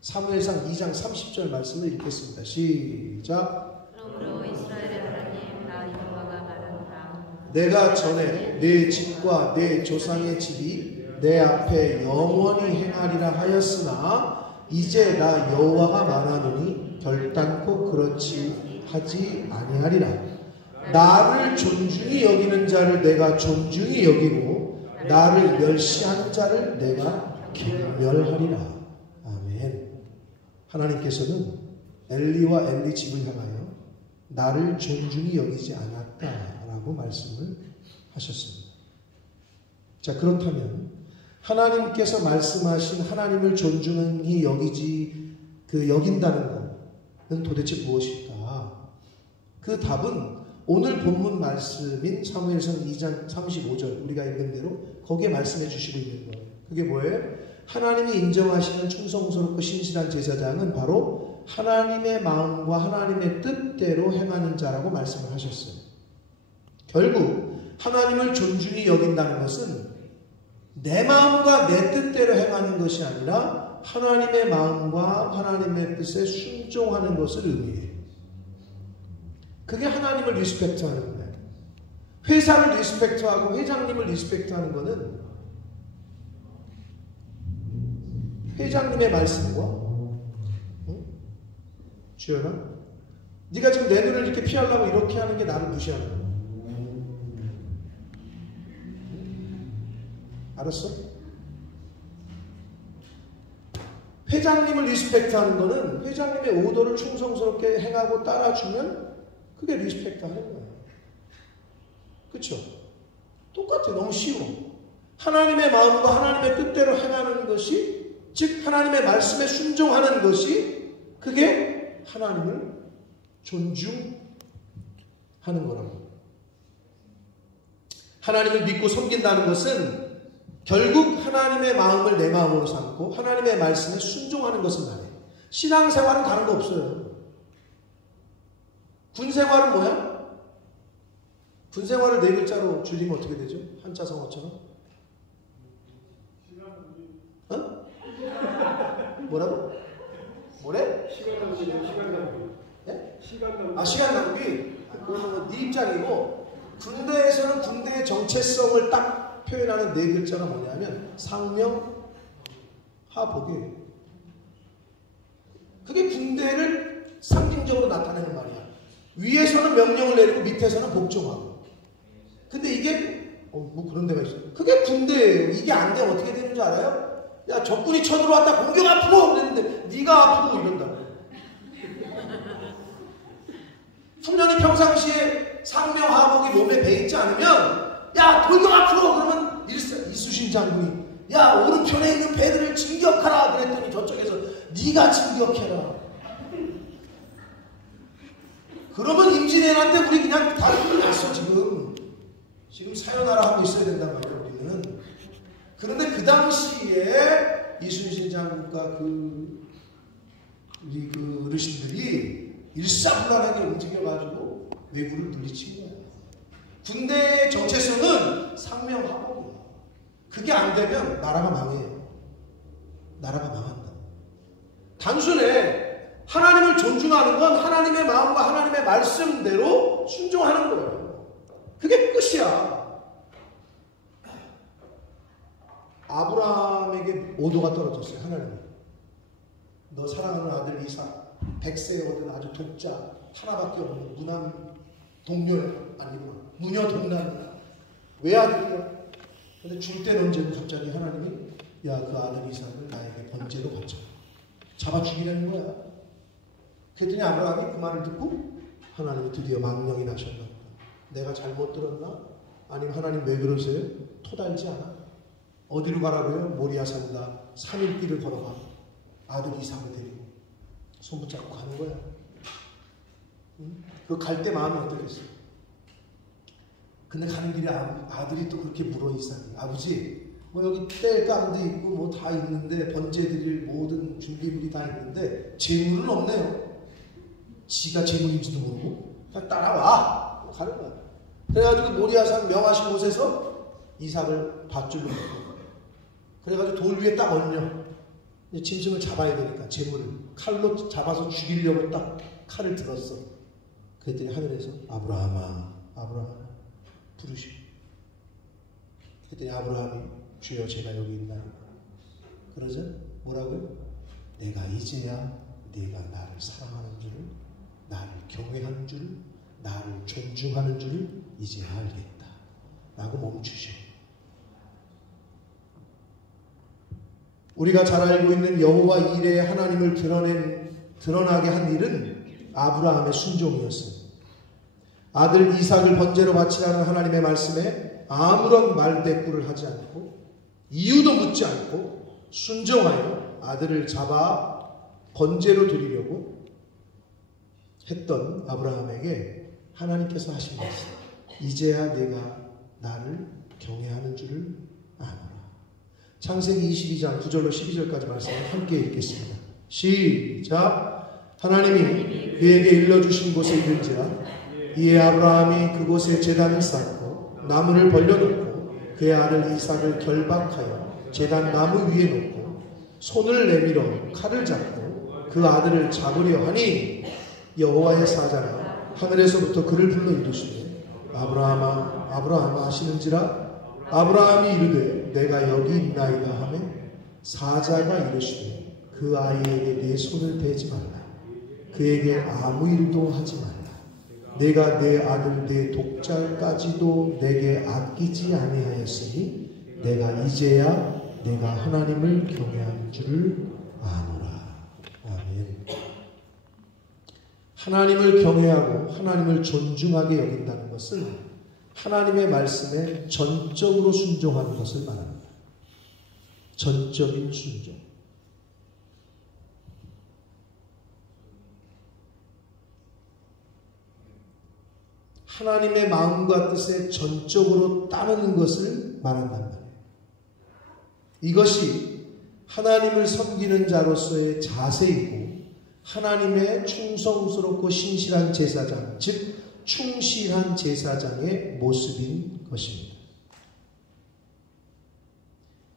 사무엘상 2장 30절 말씀을 읽겠습니다. 시작. 그러므로 이스라엘의 하나님 나 여호와가 말하노라. 내가 전에 내 집과 내 조상의 집이 내 앞에 영원히 행하리라 하였으나 이제 나 여호와가 말하노니 결단코 그렇지 하지 아니하리라. 나를 존중히 여기는 자를 내가 존중히 여기고 나를 멸시하는 자를 내가 경멸하리라. 아멘. 하나님께서는 엘리와 엘리 집을 향하여 나를 존중히 여기지 않았다라고 말씀을 하셨습니다. 자, 그렇다면 하나님께서 말씀하신 하나님을 존중히 여긴다는 것은 도대체 무엇일까? 그 답은 오늘 본문 말씀인 사무엘상 2장 35절 우리가 읽은 대로 거기에 말씀해 주시고 있는 거예요. 그게 뭐예요? 하나님이 인정하시는 충성스럽고 신실한 제사장은 바로 하나님의 마음과 하나님의 뜻대로 행하는 자라고 말씀을 하셨어요. 결국 하나님을 존중히 여긴다는 것은 내 마음과 내 뜻대로 행하는 것이 아니라 하나님의 마음과 하나님의 뜻에 순종하는 것을 의미해요. 그게 하나님을 리스펙트하는 거예요. 회사를 리스펙트하고 회장님을 리스펙트하는 것은 회장님의 말씀과 주연아, 네가 지금 내 눈을 이렇게 피하려고 이렇게 하는 게 나를 무시하는 거야. 알았어? 회장님을 리스펙트하는 거는 회장님의 오더를 충성스럽게 행하고 따라주면 그게 리스펙트하는 거야. 그렇죠? 똑같아. 너무 쉬워. 하나님의 마음과 하나님의 뜻대로 행하는 것이 즉 하나님의 말씀에 순종하는 것이 그게 하나님을 존중하는 거라고. 하나님을 믿고 섬긴다는 것은 결국 하나님의 마음을 내 마음으로 삼고 하나님의 말씀에 순종하는 것을 말해요. 신앙생활은 다른 거 없어요. 군생활은 뭐야? 군생활을 4글자로 줄이면 어떻게 되죠? 한자 성어처럼? 어? 뭐라고? 뭐래? 시간 낭비. 네? 시간 낭비. 아, 시간 낭비? 그거는 네 입장이고, 군대에서는 군대의 정체성을 딱 표현하는 4글자가 뭐냐면 상명 하복이에요. 그게 군대를 상징적으로 나타내는 말이야. 위에서는 명령을 내리고 밑에서는 복종하고. 근데 이게 뭐 그런 데가 있어요. 그게 군대예요. 이게 안 되면 어떻게 되는 줄 알아요? 야, 적군이 쳐들어왔다, 공격 앞으로! 그랬는데 네가 앞으로 이런다고. 청년이 평상시에 상명하복이 몸에 배있지 않으면 야, 돌격 앞으로! 그러면 이수신 장군이 야, 오른편에 있는 배들을 진격하라! 그랬더니 저쪽에서 네가 진격해라. 그러면 임진왜란 때 우리 그냥 다른 소리 났어. 지금 사연하라 하고 있어야 된단 말이야, 우리는. 그런데 그 당시에 이순신 장군과 우리 어르신들이 일사불란하게 움직여가지고 왜구를 물리친 거야. 군대의 정체성은 상명하복이야. 그게 안 되면 나라가 망해요. 나라가 망한다. 단순해. 하나님을 존중하는 건 하나님의 마음과 하나님의 말씀대로 순종하는 거예요. 그게 끝이야. 아브라함에게 오도가 떨어졌어요. 하나님이. 너 사랑하는 아들 이삭, 100세에 얻은 아주 독자, 하나밖에 없는 무남 동료 아니구나. 무녀 동남이야. 왜 아들이야? 근데 줄 때는 언제고 갑자기 하나님이 야, 그 아들 이삭을 나에게 번제로 바쳐. 잡아 죽이려는 거야. 그랬더니 아브라함이 그 말을 듣고 하나님이 드디어 망령이 나셨나 보다. 내가 잘못 들었나? 아니면 하나님 왜 그러세요? 토달지 않아? 어디로 가라고요? 모리아 산다. 3일 길을 걸어가. 아들 이삭을 데리고 손 붙잡고 가는 거야. 응? 그 갈 때 마음이 어떻겠어요? 근데 가는 길에 아들이 또 그렇게 물어 이삭이. 아버지, 뭐 여기 땔감도 있고 뭐 다 있는데 번제 드릴 모든 준비물이 다 있는데 재물은 없네요. 지가 재물인지도 모르고 그냥 따라와. 가는 거야. 그래가지고 모리아산 명하신 곳에서 이삭을 밧줄로 묶고 그래가지고 돌 위에 딱 얹냐. 짐승을 잡아야 되니까 재물을 칼로 잡아서 죽이려고 딱 칼을 들었어. 그랬더니 하늘에서 아브라함아, 아브라함 부르시. 그랬더니 아브라함이 주여 제가 여기 있나요? 그러자 뭐라고요? 내가 이제야 네가 나를 사랑하는 줄을, 나를 경외하는 줄을, 나를 존중하는 줄을 이제 알겠다 라고 멈추셔. 우리가 잘 알고 있는 여호와 이레의 하나님을 드러나게 한 일은 아브라함의 순종이었습니다. 아들 이삭을 번제로 바치라는 하나님의 말씀에 아무런 말대꾸를 하지 않고 이유도 묻지 않고 순종하여 아들을 잡아 번제로 드리려고 했던 아브라함에게 하나님께서 하신 말씀, 이제야 내가 나를 경외하는 줄을 아노라. 창세기 22장 9절로 12절까지 말씀을 함께 읽겠습니다. 시작. 하나님이 그에게 일러주신 곳에 이른지라 이에 아브라함이 그곳에 제단을 쌓고 나무를 벌려놓고 그의 아들 이삭을 결박하여 제단 나무 위에 놓고 손을 내밀어 칼을 잡고 그 아들을 잡으려 하니 여호와의 사자가 하늘에서부터 그를 불러 이르시되 아브라함아, 아브라함아 하시는지라. 아브라함이 이르되 내가 여기 있나이다 하매 사자가 이르시되 그 아이에게 내 손을 대지 말라. 그에게 아무 일도 하지 말라. 내가 내 아들 내 독자까지도 내게 아끼지 아니하였으니 내가 이제야 내가 하나님을 경외하는 줄을 아노라. 아멘. 하나님을 경외하고 하나님을 존중하게 여긴다는 것은 하나님의 말씀에 전적으로 순종하는 것을 말합니다. 전적인 순종. 하나님의 마음과 뜻에 전적으로 따르는 것을 말한단 말이에요. 이것이 하나님을 섬기는 자로서의 자세이고 하나님의 충성스럽고 신실한 제사장, 즉 충실한 제사장의 모습인 것입니다.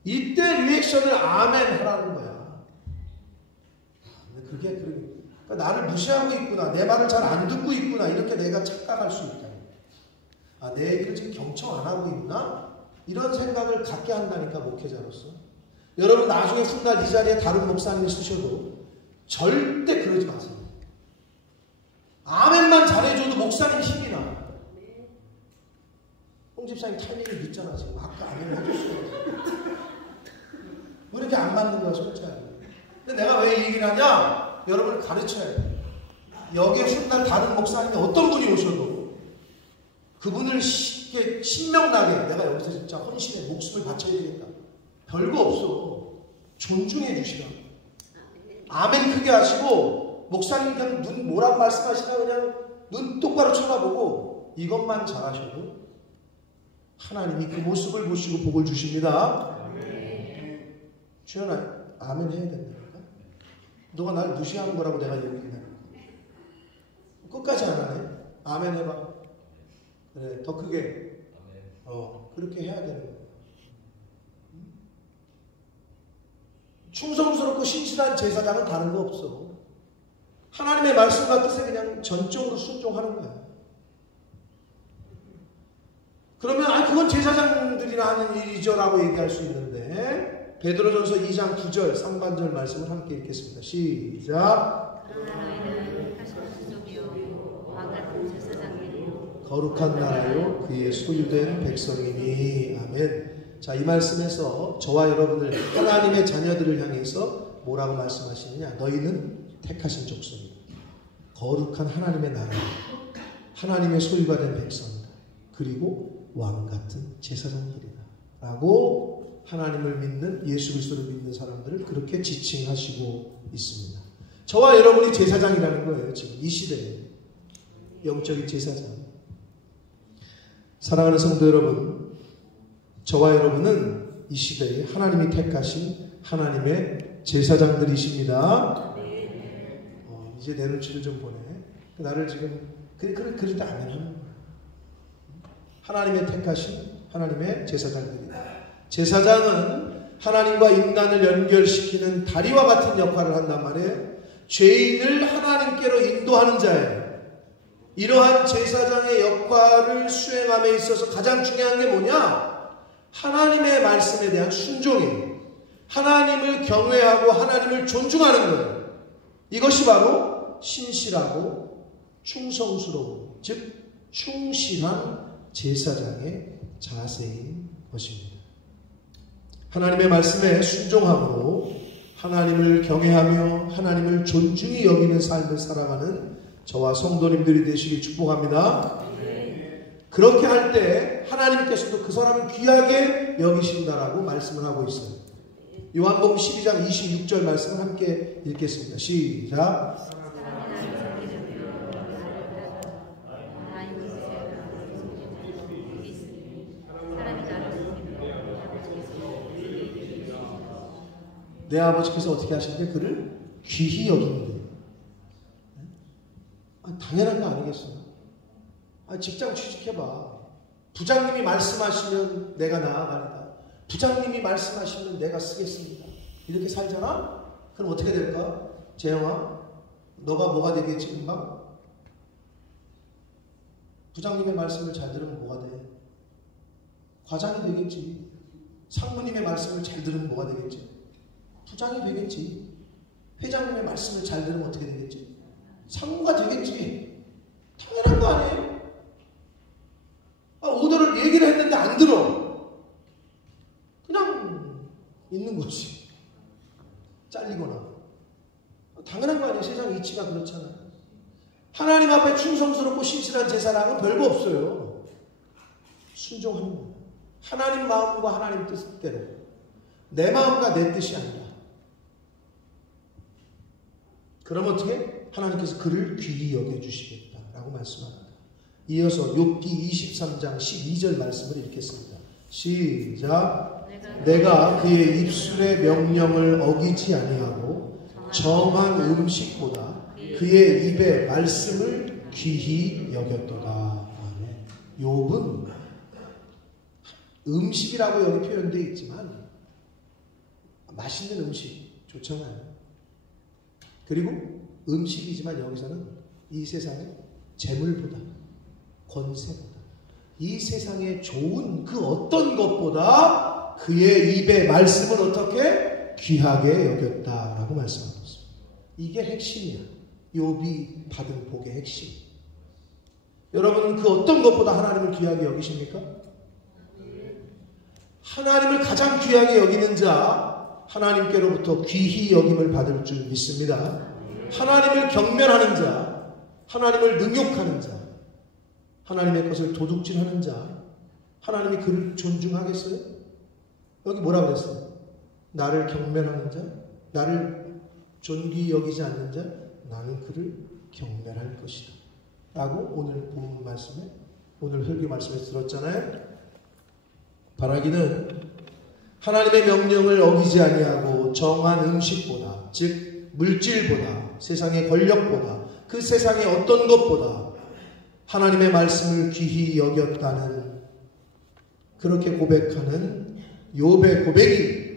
이때 리액션을 아멘 하라는 거야. 그게 그러니까 나를 무시하고 있구나, 내 말을 잘 안 듣고 있구나, 이렇게 내가 착각할 수 있다. 아, 내 얘기를 지금 경청 안 하고 있나? 이런 생각을 갖게 한다니까, 목회자로서. 여러분 나중에 훗날 이 자리에 다른 목사님이 쓰셔도 절대 그러지 마세요. 아멘만 잘해줘도 목사님 힘이 나. 홍 집사님 타이밍을 늦잖아. 지금 아까 아멘을 해줬어요. 왜 이렇게 안 맞는 거야, 솔직하게. 근데 내가 왜 이 얘기를 하냐? 여러분을 가르쳐야 돼. 여기에 훗날 다른 목사님이 어떤 분이 오셔도 그분을 쉽게 신명나게 내가 여기서 진짜 헌신해 목숨을 바쳐야 되겠다. 별거 없어. 존중해 주시라. 아멘 크게 하시고 목사님 그냥 눈 뭐라고 말씀하시나 그냥 눈 똑바로 쳐다보고 이것만 잘하셔도 하나님이 그 모습을 보시고 복을 주십니다. 주연아, 아멘 해야 된다니까. 너가 날 무시하는 거라고 내가 얘기한다니까. 끝까지 안 하네. 아멘 해봐. 그래, 더 크게. 그렇게 해야 되는 거야. 충성스럽고 신실한 제사장은 다른 거 없어. 하나님의 말씀과 뜻에 그냥 전적으로 순종하는 거야. 그러면 그건 제사장들이나 하는 일이죠 라고 얘기할 수 있는데 베드로전서 2장 9절 상반절 말씀을 함께 읽겠습니다. 시작. 거룩한 나라요 그의 소유된 백성이니. 아멘. 자, 이 말씀에서 저와 여러분들 하나님의 자녀들을 향해서 뭐라고 말씀하시느냐? 너희는 택하신 족속이다. 거룩한 하나님의 나라, 하나님의 소유가 된 백성이다. 그리고 왕같은 제사장들이다 라고 하나님을 믿는, 예수 그리스도를 믿는 사람들을 그렇게 지칭하시고 있습니다. 저와 여러분이 제사장이라는 거예요. 지금 이 시대에 영적인 제사장. 사랑하는 성도 여러분, 저와 여러분은 이 시대에 하나님이 택하신 하나님의 제사장들이십니다. 이제 내 눈치를 좀 보내. 나를 지금 그럴 때 아멘 하는 거야. 하나님의 택하신 하나님의 제사장들이다. 제사장은 하나님과 인간을 연결시키는 다리와 같은 역할을 한단 말이에요. 죄인을 하나님께로 인도하는 자예요. 이러한 제사장의 역할을 수행함에 있어서 가장 중요한 게 뭐냐? 하나님의 말씀에 대한 순종이에요. 하나님을 경외하고 하나님을 존중하는 거예요. 이것이 바로 신실하고 충성스러운, 즉 충실한 제사장의 자세인 것입니다. 하나님의 말씀에 순종함으로 하나님을 경외하며 하나님을 존중히 여기는 삶을 살아가는 저와 성도님들이 되시길 축복합니다. 그렇게 할 때 하나님께서도 그 사람을 귀하게 여기신다라고 말씀을 하고 있어요. 요한복음 12장 26절 말씀을 함께 읽겠습니다. 시작. 내 아버지께서 어떻게 하시는데 그를 귀히 여기는데. 당연한 거 아니겠어요? 직장 취직해봐. 부장님이 말씀하시면 내가 나아가리다. 부장님이 말씀하시면 내가 쓰겠습니다. 이렇게 살잖아? 그럼 어떻게 될까? 재영아, 너가 뭐가 되겠지 금방? 부장님의 말씀을 잘 들으면 뭐가 돼? 과장이 되겠지. 상무님의 말씀을 잘 들으면 뭐가 되겠지? 부장이 되겠지. 회장님의 말씀을 잘 들으면 어떻게 되겠지? 상무가 되겠지. 당연한 거 아니에요? 오더를 얘기를 했는데 안 들어. 그냥 있는 거지. 잘리거나. 당연한 거 아니에요? 세상 이치가 그렇잖아요. 하나님 앞에 충성스럽고 신실한 제사랑은 별거 없어요. 순종하는 거예요. 하나님 마음과 하나님 뜻대로. 내 마음과 내 뜻이 아니라. 그럼 어떻게? 하나님께서 그를 귀히 여겨주시겠다라고 말씀합니다. 이어서 욥기 23장 12절 말씀을 읽겠습니다. 시작. 내가 그의 입술의 명령을 어기지 아니하고 정한 음식보다 그의 입의 말씀을 귀히 여겼도다. 아멘. 욥은 음식이라고 여기 표현되어 있지만 맛있는 음식 좋잖아요. 그리고 음식이지만 여기서는 이 세상의 재물보다 권세보다 이 세상에 좋은 그 어떤 것보다 그의 입의 말씀을 어떻게 귀하게 여겼다라고 말씀하고 있습니다. 이게 핵심이야. 욥이 받은 복의 핵심. 여러분은 그 어떤 것보다 하나님을 귀하게 여기십니까? 하나님을 가장 귀하게 여기는 자, 하나님께로부터 귀히 여김을 받을 줄 믿습니다. 하나님을 경멸하는 자, 하나님을 능욕하는 자, 하나님의 것을 도둑질하는 자, 하나님이 그를 존중하겠어요? 여기 뭐라고 그랬어요? 나를 경멸하는 자, 나를 존귀 여기지 않는 자, 나는 그를 경멸할 것이다 라고 오늘 본문 말씀에, 오늘 설교 말씀에서 들었잖아요. 바라기는 하나님의 명령을 어기지 아니하고 정한 음식보다, 즉 물질보다, 세상의 권력보다, 그 세상의 어떤 것보다 하나님의 말씀을 귀히 여겼다는, 그렇게 고백하는 욥의 고백이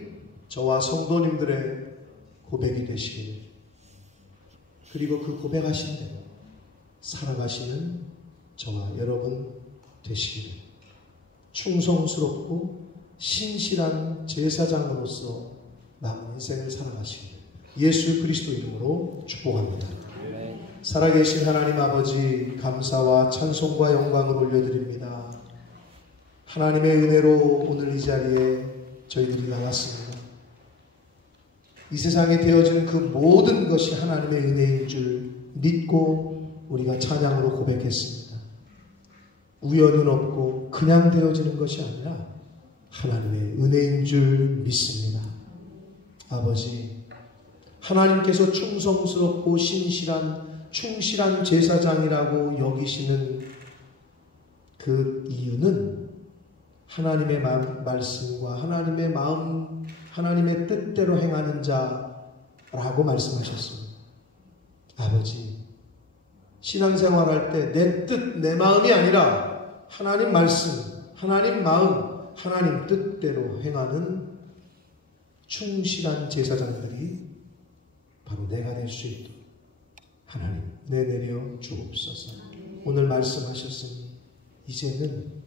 저와 성도님들의 고백이 되시길, 그리고 그 고백하신 대로 살아가시는 저와 여러분 되시기를, 충성스럽고 신실한 제사장으로서 남은 인생을 살아가시기를 예수 그리스도 이름으로 축복합니다. 살아계신 하나님 아버지, 감사와 찬송과 영광을 올려드립니다. 하나님의 은혜로 오늘 이 자리에 저희들이 나왔습니다. 이 세상에 되어진 그 모든 것이 하나님의 은혜인 줄 믿고 우리가 찬양으로 고백했습니다. 우연은 없고 그냥 되어지는 것이 아니라 하나님의 은혜인 줄 믿습니다. 아버지, 하나님께서 충성스럽고 충실한 제사장이라고 여기시는 그 이유는 하나님의 말씀과 하나님의 마음, 하나님의 뜻대로 행하는 자라고 말씀하셨습니다. 아버지, 신앙생활할 때 내 뜻, 내 마음이 아니라 하나님 말씀, 하나님 마음, 하나님 뜻대로 행하는 충실한 제사장들이 바로 내가 될 수 있도록 하나님 내내려 주옵소서. 오늘 말씀하셨으니 이제는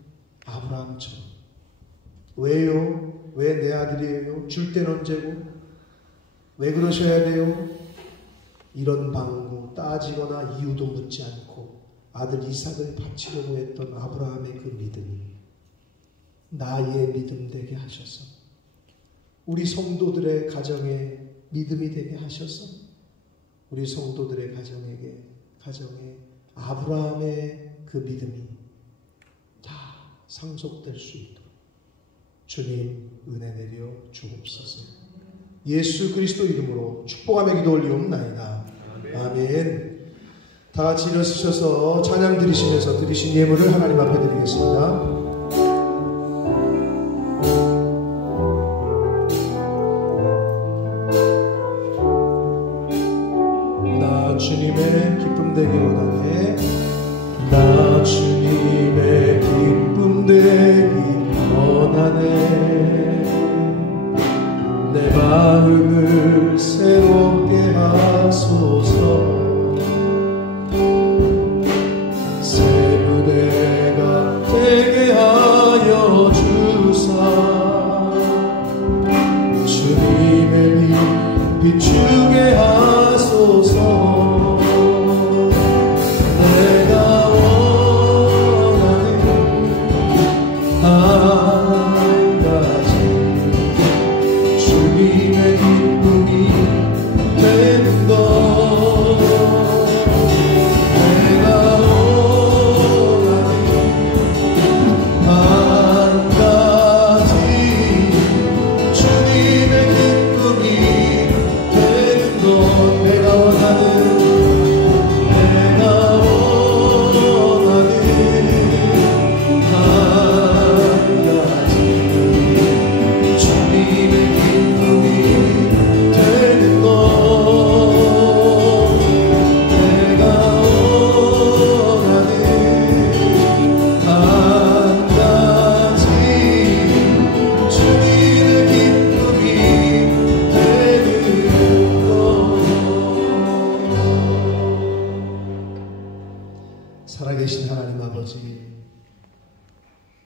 아브라함처럼, 왜요? 왜 내 아들이에요? 줄 때는 언제고? 왜 그러셔야 돼요? 이런 방구 따지거나 이유도 묻지 않고 아들 이삭을 바치려고 했던 아브라함의 그 믿음이 나의 믿음 되게 하셔서 우리 성도들의 가정에 믿음이 되게 하셔서 우리 성도들의 가정에 아브라함의 그 믿음이 다 상속될 수 있도록 주님 은혜 내려 주옵소서. 예수 그리스도 이름으로 축복하며 기도 올리옵나이다. 아멘. 다 같이 일어서셔서 찬양 드리시면서 드리신 예물을 하나님 앞에 드리겠습니다. 나 주님의 기쁨 되기 원하네. 나 주님의 기쁨 되기 원하네. 내 마음을 새롭게 하소서. 새 무대가 되게 하여 주사. 주님의 빛 비추게 하소서. 내가 원하는 한 가지 주님의 기쁨이 되는 것. 내가 원하는 한 가지 주님의 기쁨이 되는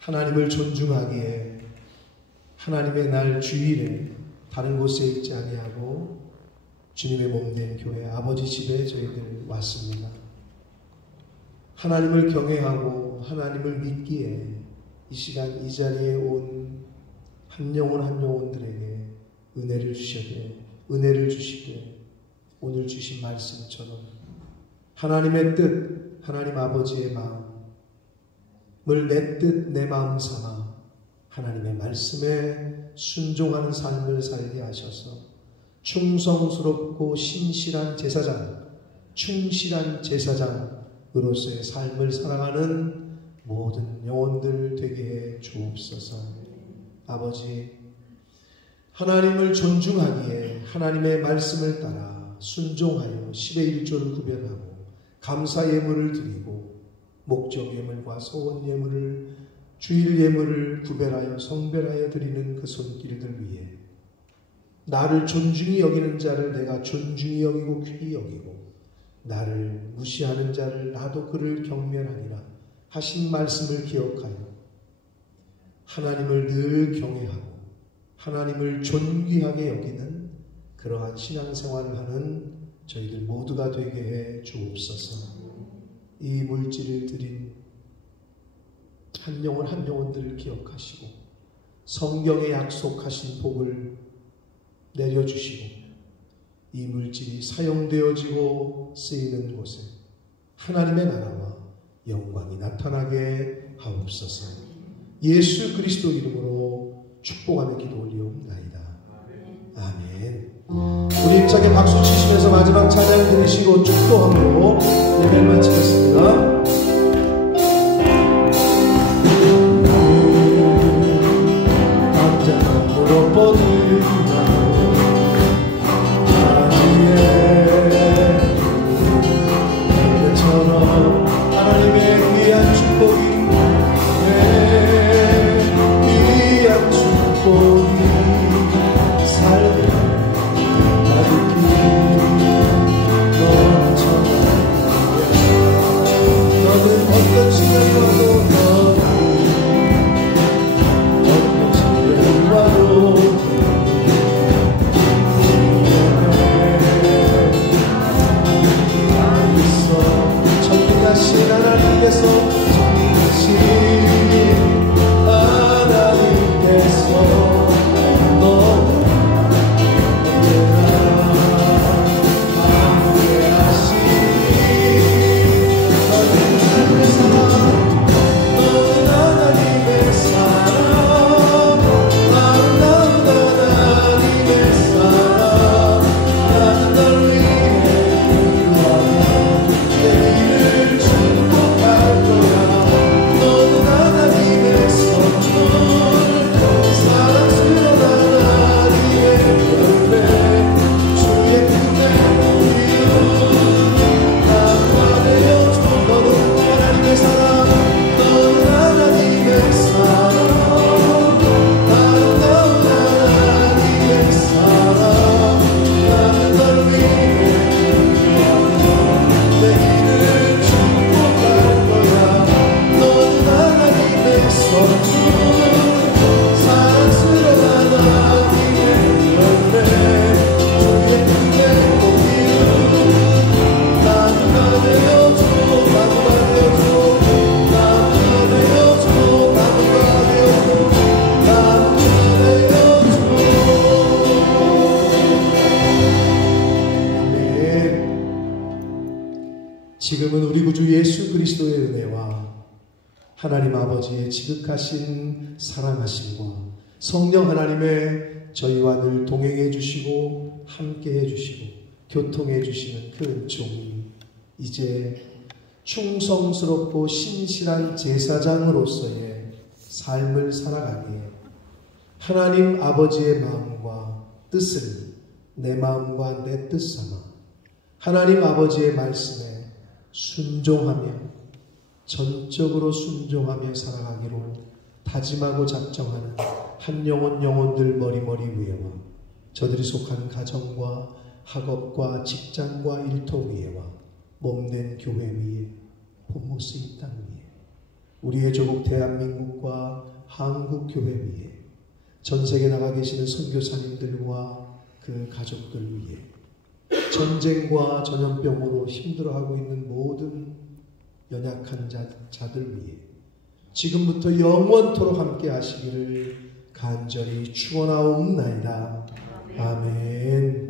하나님을 존중하기에 하나님의 날 주일에 다른 곳에 있지 아니하고 주님의 몸된 교회 아버지 집에 저희들 왔습니다. 하나님을 경외하고 하나님을 믿기에 이 시간 이 자리에 온 한 영혼 한 영혼들에게 은혜를 주시되 오늘 주신 말씀처럼 하나님의 뜻, 하나님 아버지의 마음을 내 뜻, 내 마음 삼아 하나님의 말씀에 순종하는 삶을 살게 하셔서 충성스럽고 충실한 제사장으로서의 삶을 살아가는 모든 영혼들 되게 해 주옵소서. 아버지, 하나님을 존중하기에 하나님의 말씀을 따라 순종하여 10의 1조를 구별하고 감사 예물을 드리고 목적 예물과 소원 예물을 주일 예물을 구별하여 성별하여 드리는 그 손길들 위해 나를 존중히 여기는 자를 내가 존중히 여기고 귀히 여기고 나를 무시하는 자를 나도 그를 경멸하리라 하신 말씀을 기억하여 하나님을 늘 경외하고 하나님을 존귀하게 여기는 그러한 신앙생활을 하는 저희들 모두가 되게 해 주옵소서. 이 물질을 드린 한 영혼 한 영혼들을 기억하시고 성경에 약속하신 복을 내려주시고 이 물질이 사용되어지고 쓰이는 곳에 하나님의 나라와 영광이 나타나게 하옵소서. 예수 그리스도 이름으로 축복하며 기도 올리옵나이다. 아멘. 우리 힘차게 박수 치시면서 마지막 찬양 들으시고 축도하고 예배를 마치겠습니다. 감장으로 뻗으나 처럼 하나님의 귀한 축복이 귀한 축복이 삶을 가득히 넘쳐나게 너는 어떤 시간이 와도 어떤 시간이 와도 전능하신 하나님께서 너는 지금은 우리 구주 예수 그리스도의 은혜와 하나님 아버지의 지극하신 사랑하심과 성령 하나님의 저희와 늘 동행해 주시고 함께 해 주시고 교통해 주시는 그 은총이 이제 충성스럽고 신실한 제사장으로서의 삶을 살아가기에 하나님 아버지의 마음과 뜻을 내 마음과 내 뜻 삼아 하나님 아버지의 말씀에 순종하며 전적으로 순종하며 살아가기로 다짐하고 작정하는 한 영혼들 머리머리 위에와 저들이 속하는 가정과 학업과 직장과 일터 위에와 몸된 교회 위에 본모스 이 땅 위에 우리의 조국 대한민국과 한국교회 위에 전 세계 나가 계시는 선교사님들과 그 가족들 위에 전쟁과 전염병으로 힘들어하고 있는 모든 연약한 자들 위에 지금부터 영원토록 함께 하시기를 간절히 축원하옵나이다. 아멘.